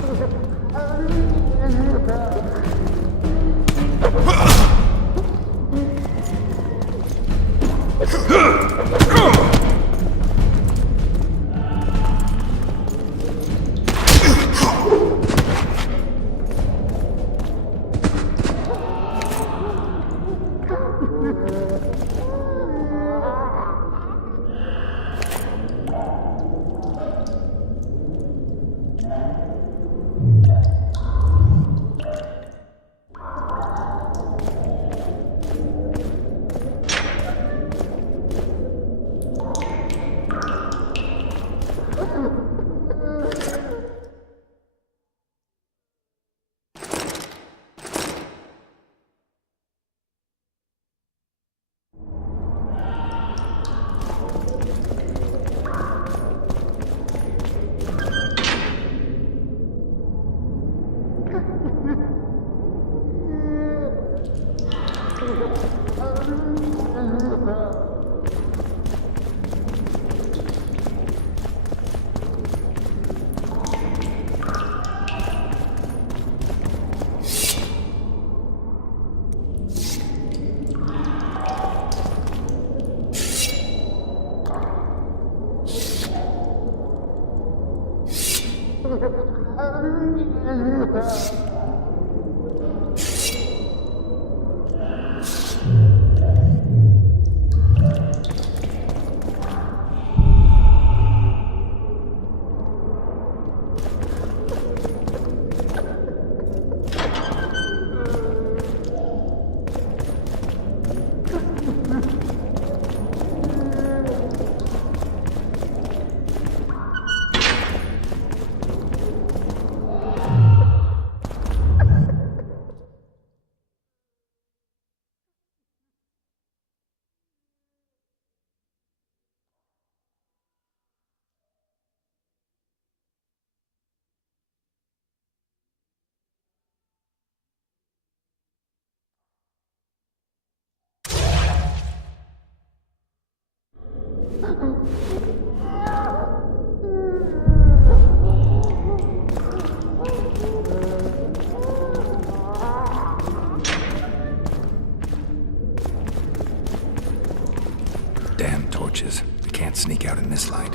Damn torches. We can't sneak out in this light.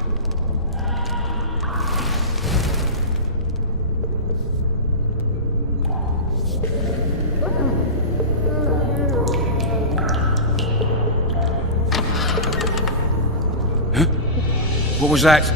What was that?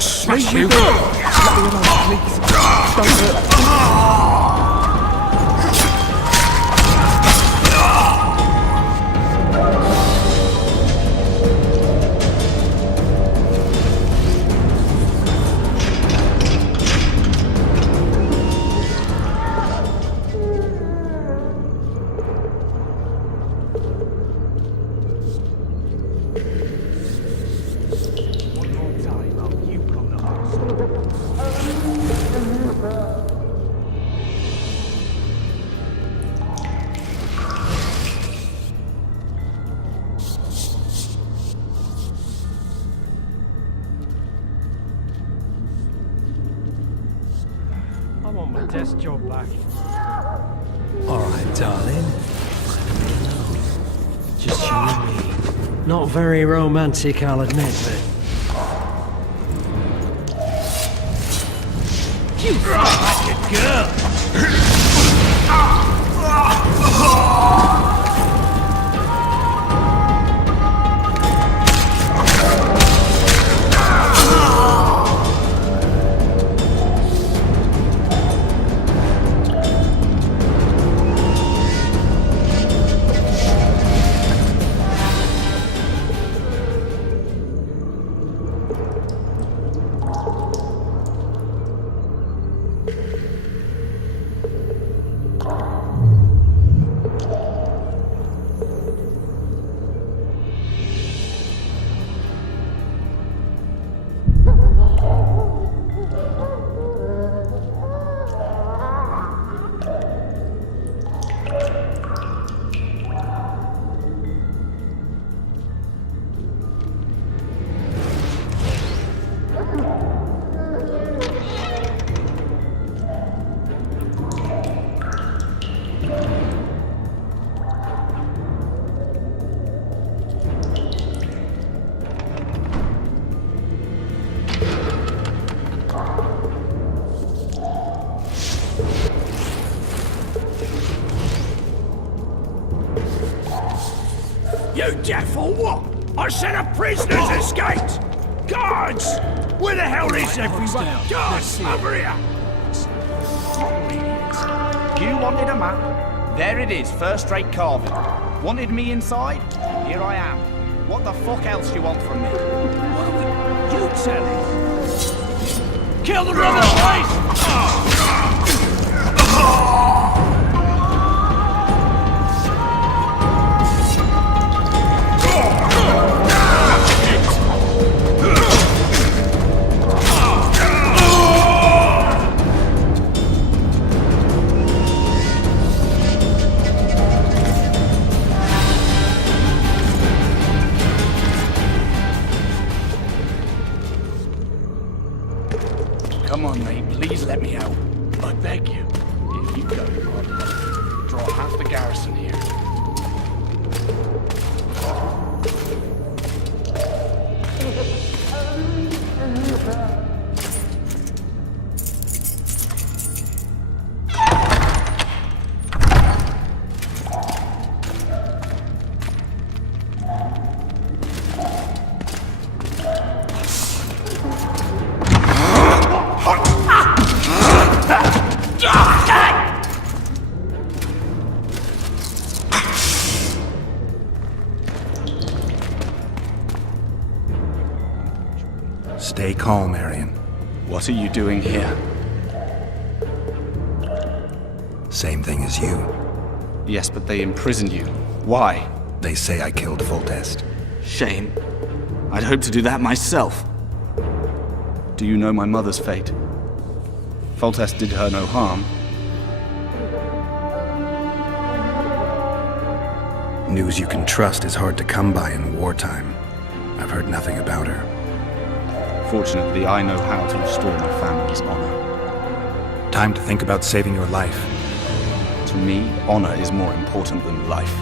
Smash you! my desk job back. Alright, darling. Just you and me. Not very romantic, I'll admit, but... You like a girl! You deaf or what? I said a prisoner's escaped! Guards! Where the hell is everyone? Guards, over here! You wanted a map? There it is, first-rate carving. Wanted me inside? Here I am. What the fuck else you want from me? What are you telling? Kill the brother, boys! Come on, mate, please let me out. I beg you. If you go, I'll draw half the garrison here. Stay calm, Arian. What are you doing here? Same thing as you. Yes, but they imprisoned you. Why? They say I killed Foltest. Shame. I'd hoped to do that myself. Do you know my mother's fate? Foltest did her no harm. News you can trust is hard to come by in wartime. I've heard nothing about her. Fortunately, I know how to restore my family's honor. Time to think about saving your life. To me, honor is more important than life.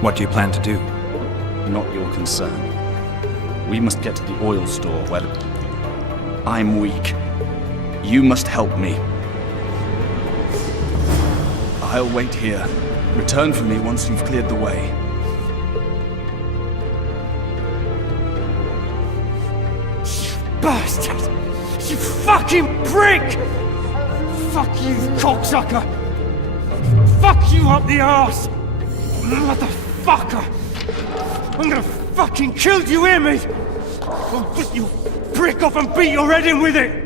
What do you plan to do? Not your concern. We must get to the oil store where I'm weak. You must help me. I'll wait here. Return for me once you've cleared the way. Bastard! You fucking prick! Fuck you, cocksucker! Fuck you up the arse! Motherfucker! I'm gonna fucking kill you, hear me? I'll put you prick off and beat your head in with it!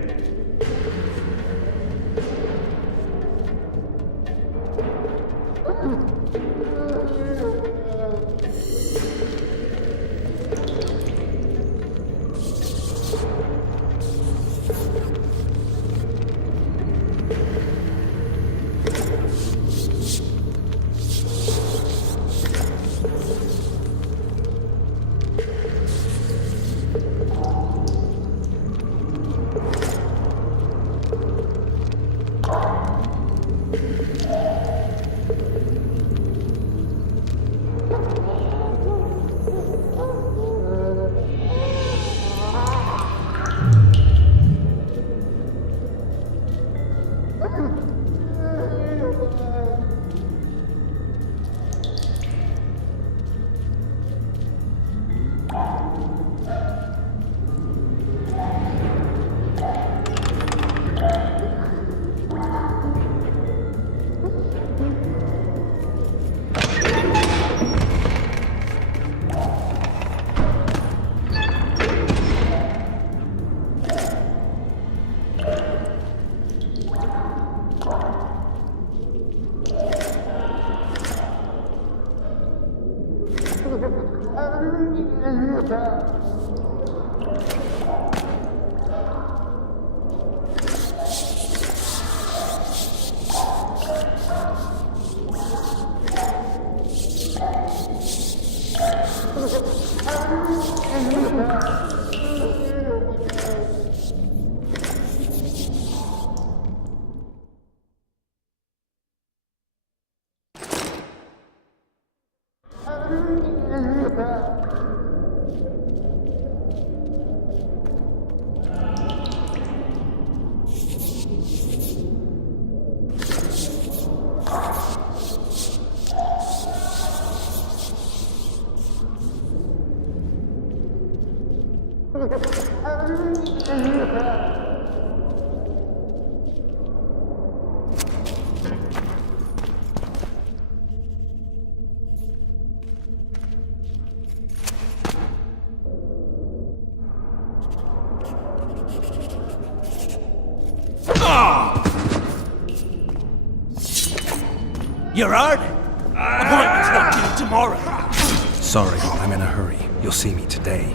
You're hurt? Appointment's not due tomorrow. Sorry, I'm in a hurry. You'll see me today.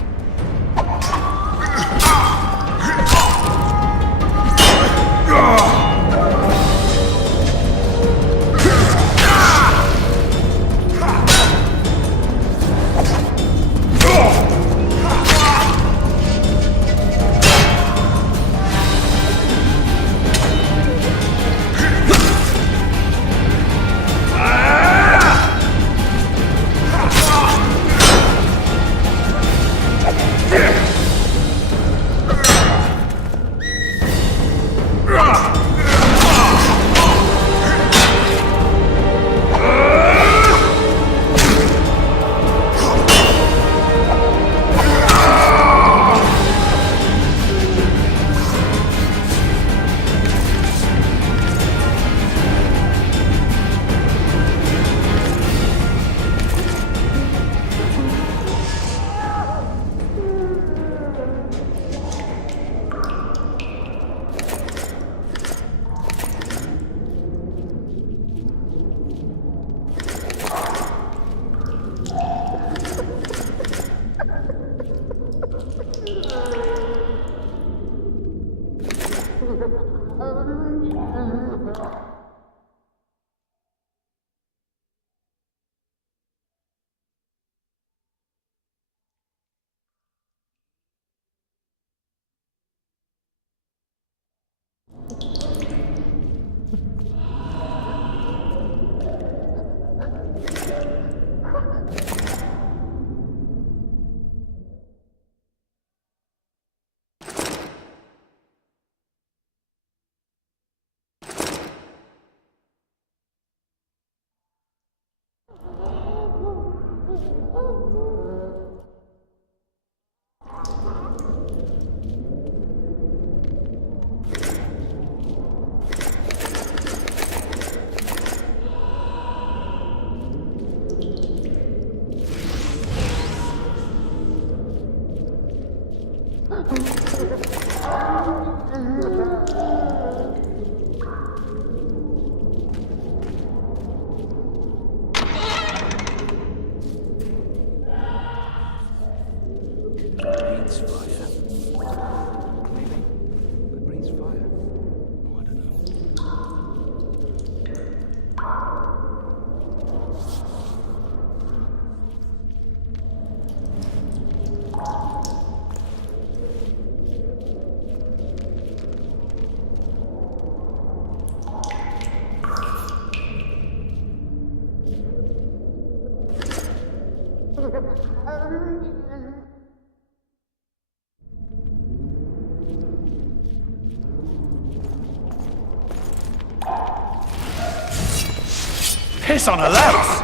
Piss on a louse!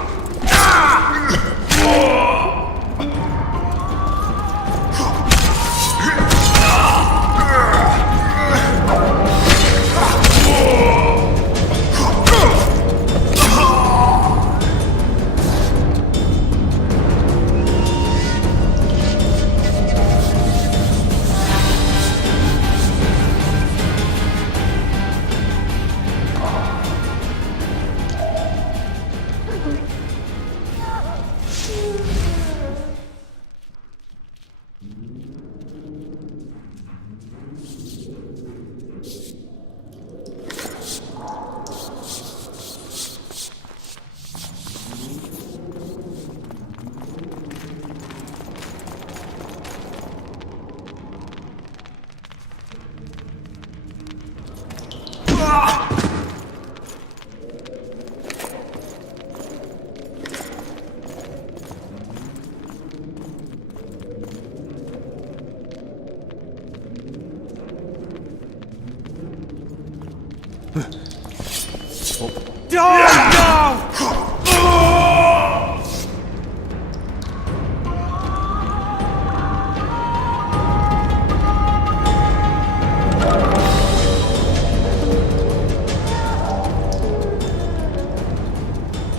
people. Die now!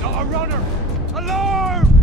Not a runner! Alarm!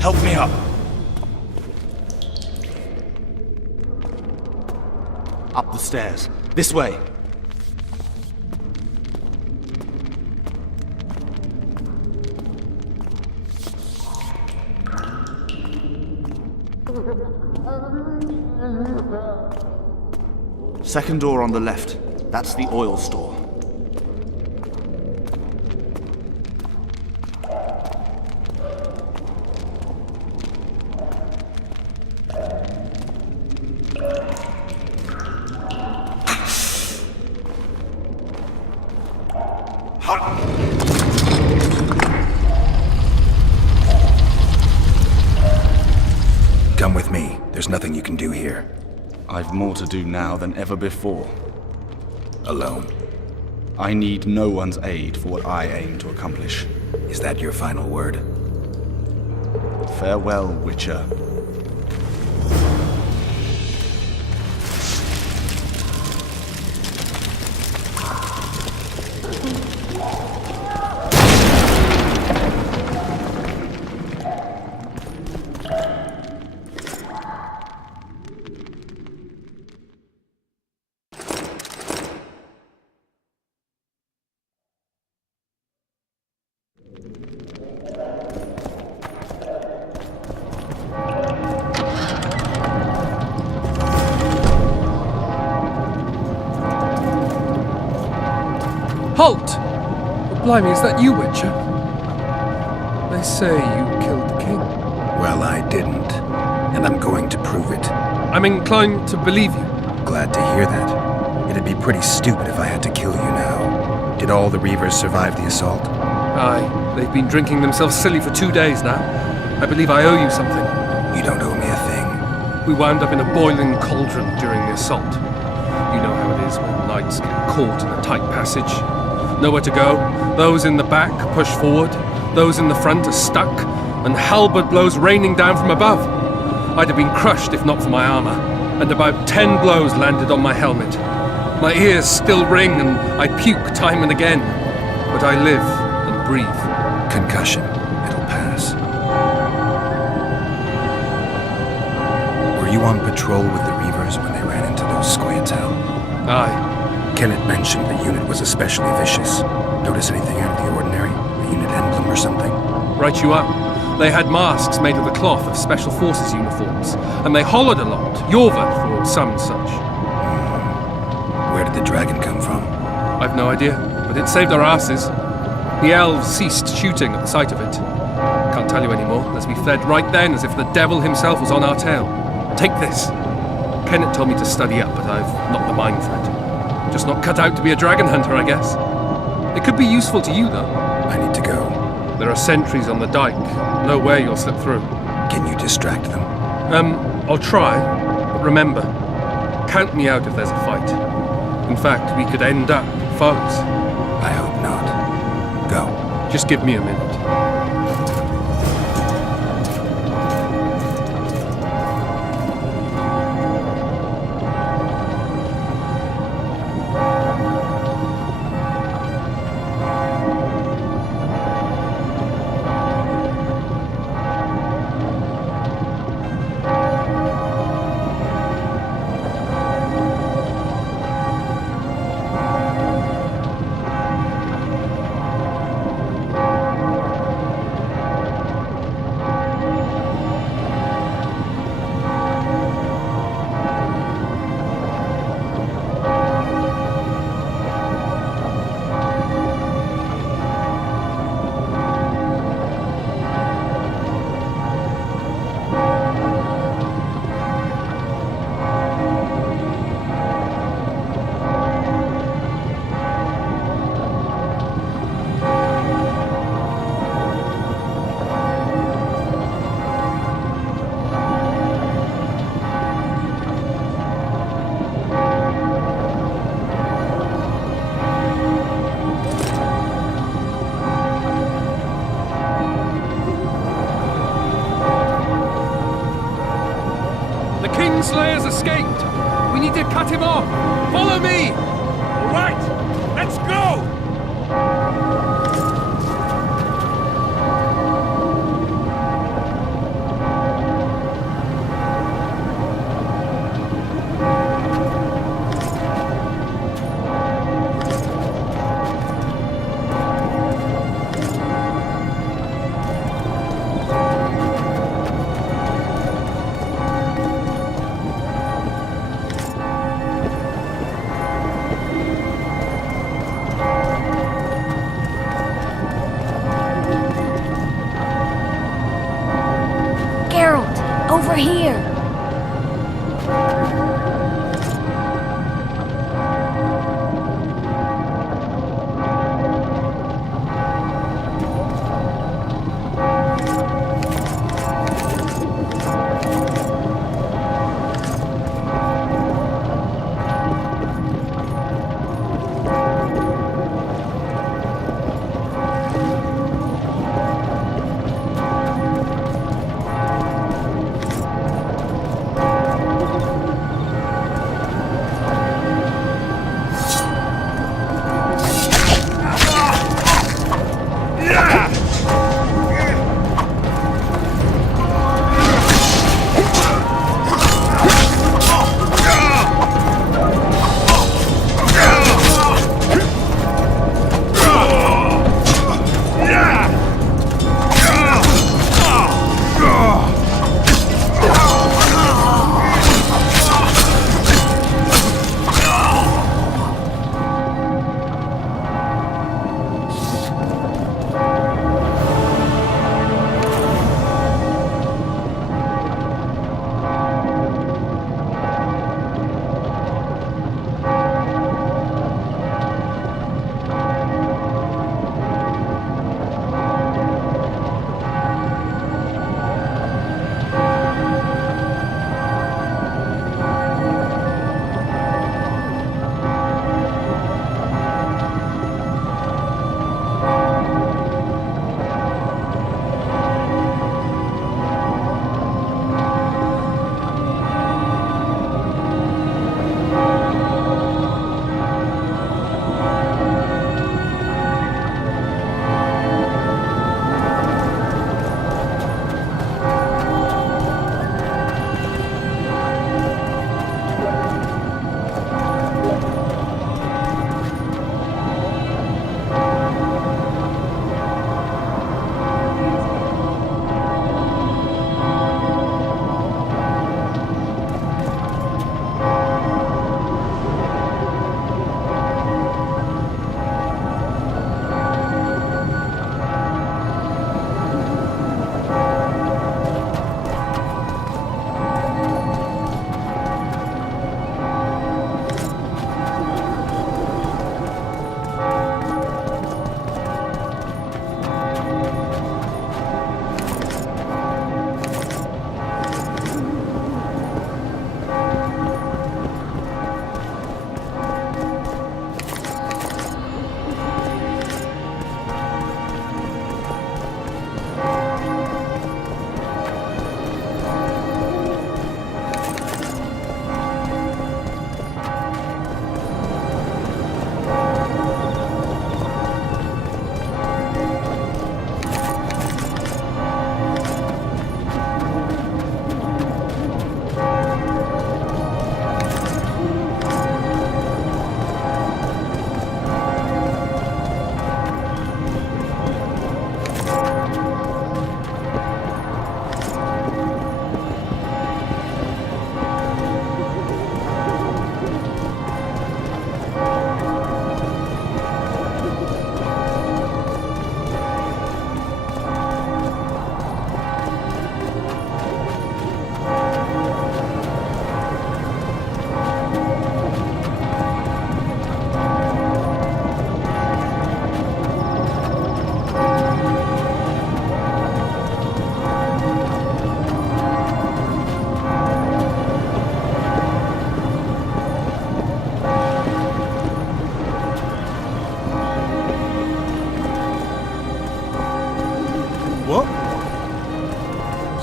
Help me up. Up the stairs. This way. Second door on the left. That's the oil store. Come with me. There's nothing you can do here. I've more to do now than ever before. Alone. I need no one's aid for what I aim to accomplish. Is that your final word? Farewell, Witcher. Halt! Blimey, is that you, Witcher? They say you killed the king. Well, I didn't. And I'm going to prove it. I'm inclined to believe you. Glad to hear that. It'd be pretty stupid if I had to kill you now. Did all the Reavers survive the assault? Aye, they've been drinking themselves silly for 2 days now. I believe I owe you something. You don't owe me a thing. We wound up in a boiling cauldron during the assault. You know how it is when knights get caught in a tight passage. Nowhere to go. Those in the back push forward. Those in the front are stuck. And halberd blows raining down from above. I'd have been crushed if not for my armor. And about 10 blows landed on my helmet. My ears still ring and I puke time and again. But I live and breathe. Concussion. It'll pass. Were you on patrol with the Reavers when they ran into those Squirtle? Aye. Kenneth mentioned the unit was especially vicious. Notice anything out of the ordinary? A unit emblem or something? Right you are. They had masks made of the cloth of Special Forces uniforms, and they hollered a lot, Yorva or some such. Where did the dragon come from? I've no idea, but it saved our asses. The elves ceased shooting at the sight of it. Can't tell you anymore, as we fled right then as if the devil himself was on our tail. Take this. Kenneth told me to study up, but I've not the mind for it. Just not cut out to be a dragon hunter, I guess. It could be useful to you, though. I need to go. There are sentries on the dike. No way you'll slip through. Can you distract them? I'll try. But remember, count me out if there's a fight. In fact, we could end up foes. I hope not. Go. Just give me a minute. escaped! We need to cut him off! Follow me! All right, let's go! Over here!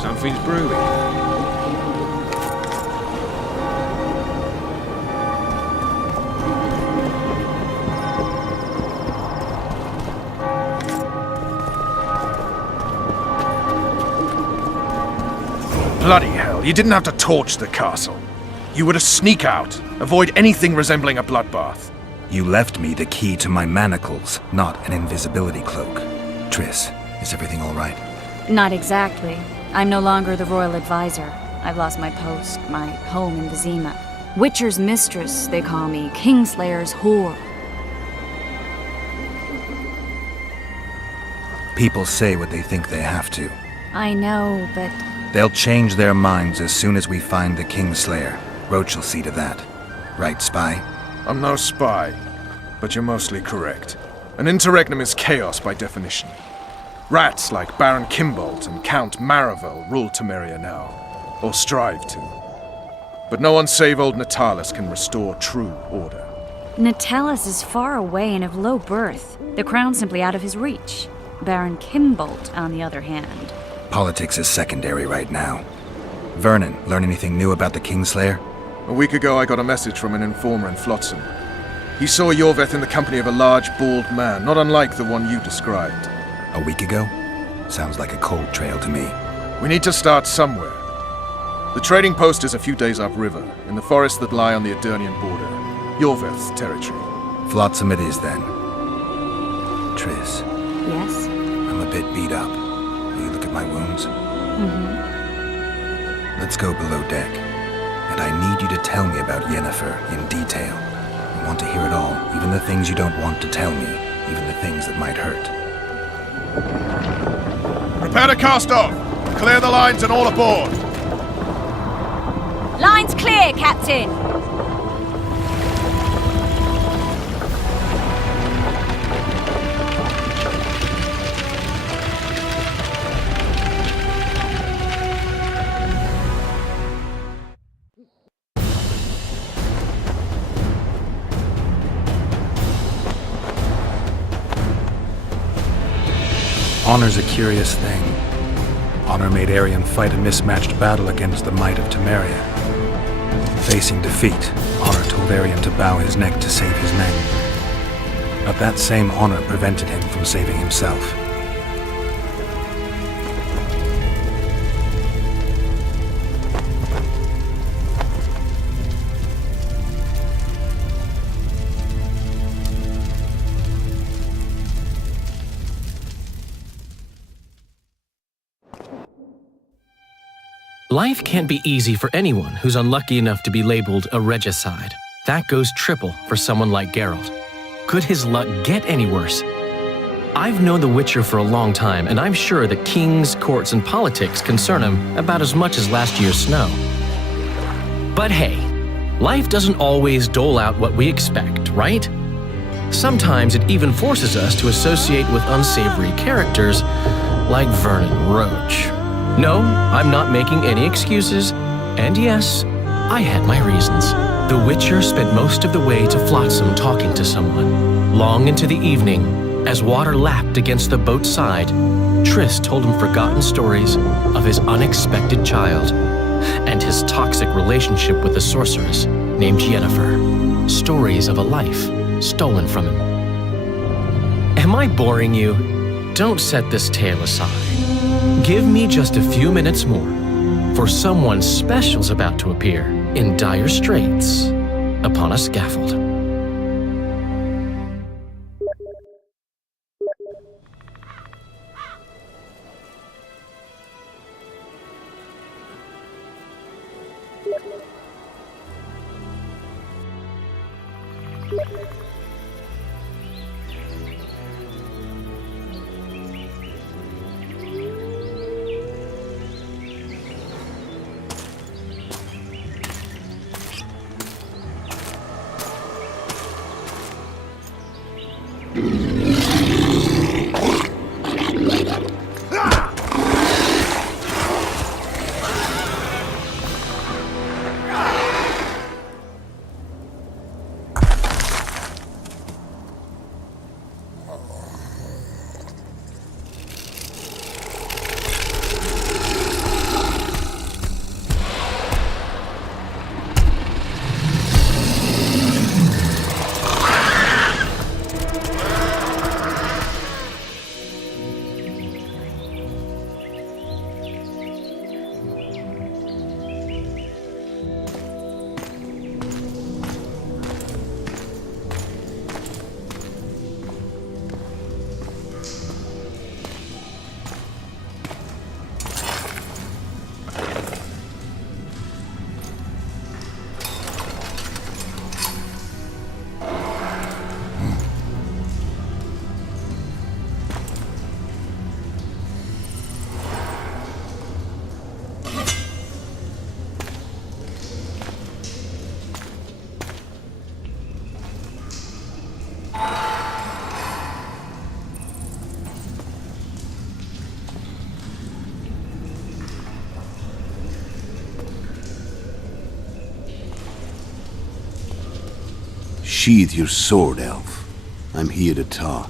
Something's brewing. Bloody hell, you didn't have to torch the castle. You were to sneak out, avoid anything resembling a bloodbath. You left me the key to my manacles, not an invisibility cloak. Triss, is everything all right? Not exactly. I'm no longer the royal advisor. I've lost my post, my home in Vizima. Witcher's mistress, they call me. Kingslayer's whore. People say what they think they have to. I know, but... They'll change their minds as soon as we find the Kingslayer. Roach will see to that. Right, spy? I'm no spy, but you're mostly correct. An interregnum is chaos by definition. Rats like Baron Kimbolt and Count Maravel rule Temeria now, or strive to. But no one save old Natalis can restore true order. Natalis is far away and of low birth. The crown's simply out of his reach. Baron Kimbolt, on the other hand. Politics is secondary right now. Vernon, learn anything new about the Kingslayer? A week ago I got a message from an informer in Flotsam. He saw Yorveth in the company of a large, bald man, not unlike the one you described. A week ago? Sounds like a cold trail to me. We need to start somewhere. The trading post is a few days upriver, in the forests that lie on the Adernian border. Yorveth's territory. Flotsam it is, then. Triss. Yes? I'm a bit beat up. Will you look at my wounds? Let's go below deck. And I need you to tell me about Yennefer in detail. I want to hear it all, even the things you don't want to tell me, even the things that might hurt. Prepare to cast off! Clear the lines and all aboard! Line's clear, Captain! Honor's a curious thing. Honor made Arion fight a mismatched battle against the might of Temeria. Facing defeat, Honor told Arion to bow his neck to save his men. But that same honor prevented him from saving himself. Life can't be easy for anyone who's unlucky enough to be labeled a regicide. That goes triple for someone like Geralt. Could his luck get any worse? I've known the Witcher for a long time, and I'm sure that kings, courts, and politics concern him about as much as last year's snow. But hey, life doesn't always dole out what we expect, right? Sometimes it even forces us to associate with unsavory characters like Vernon Roach. No, I'm not making any excuses, and yes, I had my reasons. The Witcher spent most of the way to Flotsam talking to someone. Long into the evening, as water lapped against the boat's side, Triss told him forgotten stories of his unexpected child and his toxic relationship with a sorceress named Yennefer. Stories of a life stolen from him. Am I boring you? Don't set this tale aside. Give me just a few minutes more, for someone special's about to appear in dire straits upon a scaffold. Sheathe your sword, elf. I'm here to talk.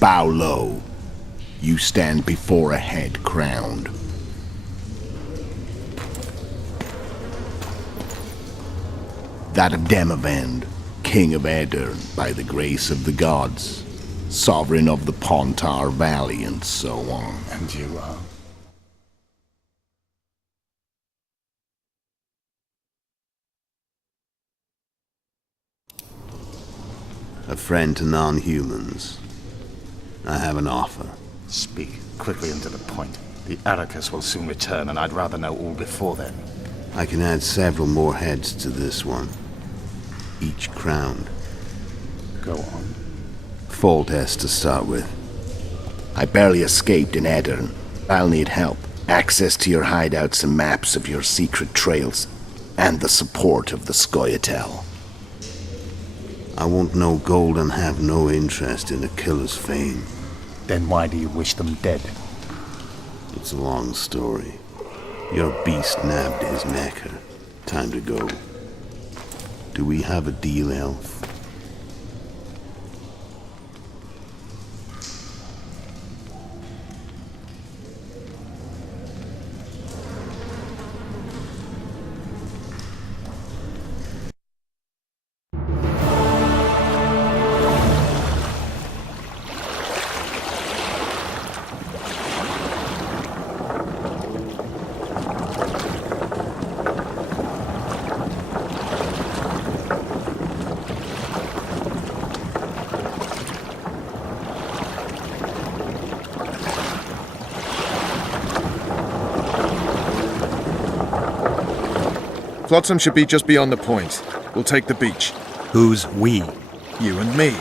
Bow low. You stand before a head crowned. That of Demavend, King of Aedirn, by the grace of the gods, sovereign of the Pontar Valley, and so on. And you are? A friend to non-humans. I have an offer. Speak quickly and to the point. The Arrakis will soon return, and I'd rather know all before then. I can add several more heads to this one. Each crowned. Go on. Foltest to start with. I barely escaped in Aedirn. I'll need help. Access to your hideouts and maps of your secret trails. And the support of the Scoia'tael. I want no gold and have no interest in a killer's fame. Then why do you wish them dead? It's a long story. Your beast nabbed his necker. Time to go. Do we have a deal, elf? Flotsam should be just beyond the point. We'll take the beach. Who's we? You and me.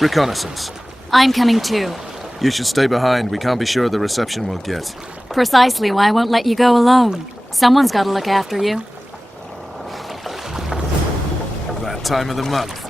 Reconnaissance. I'm coming too. You should stay behind. We can't be sure of the reception we'll get. Precisely why I won't let you go alone. Someone's got to look after you. That time of the month.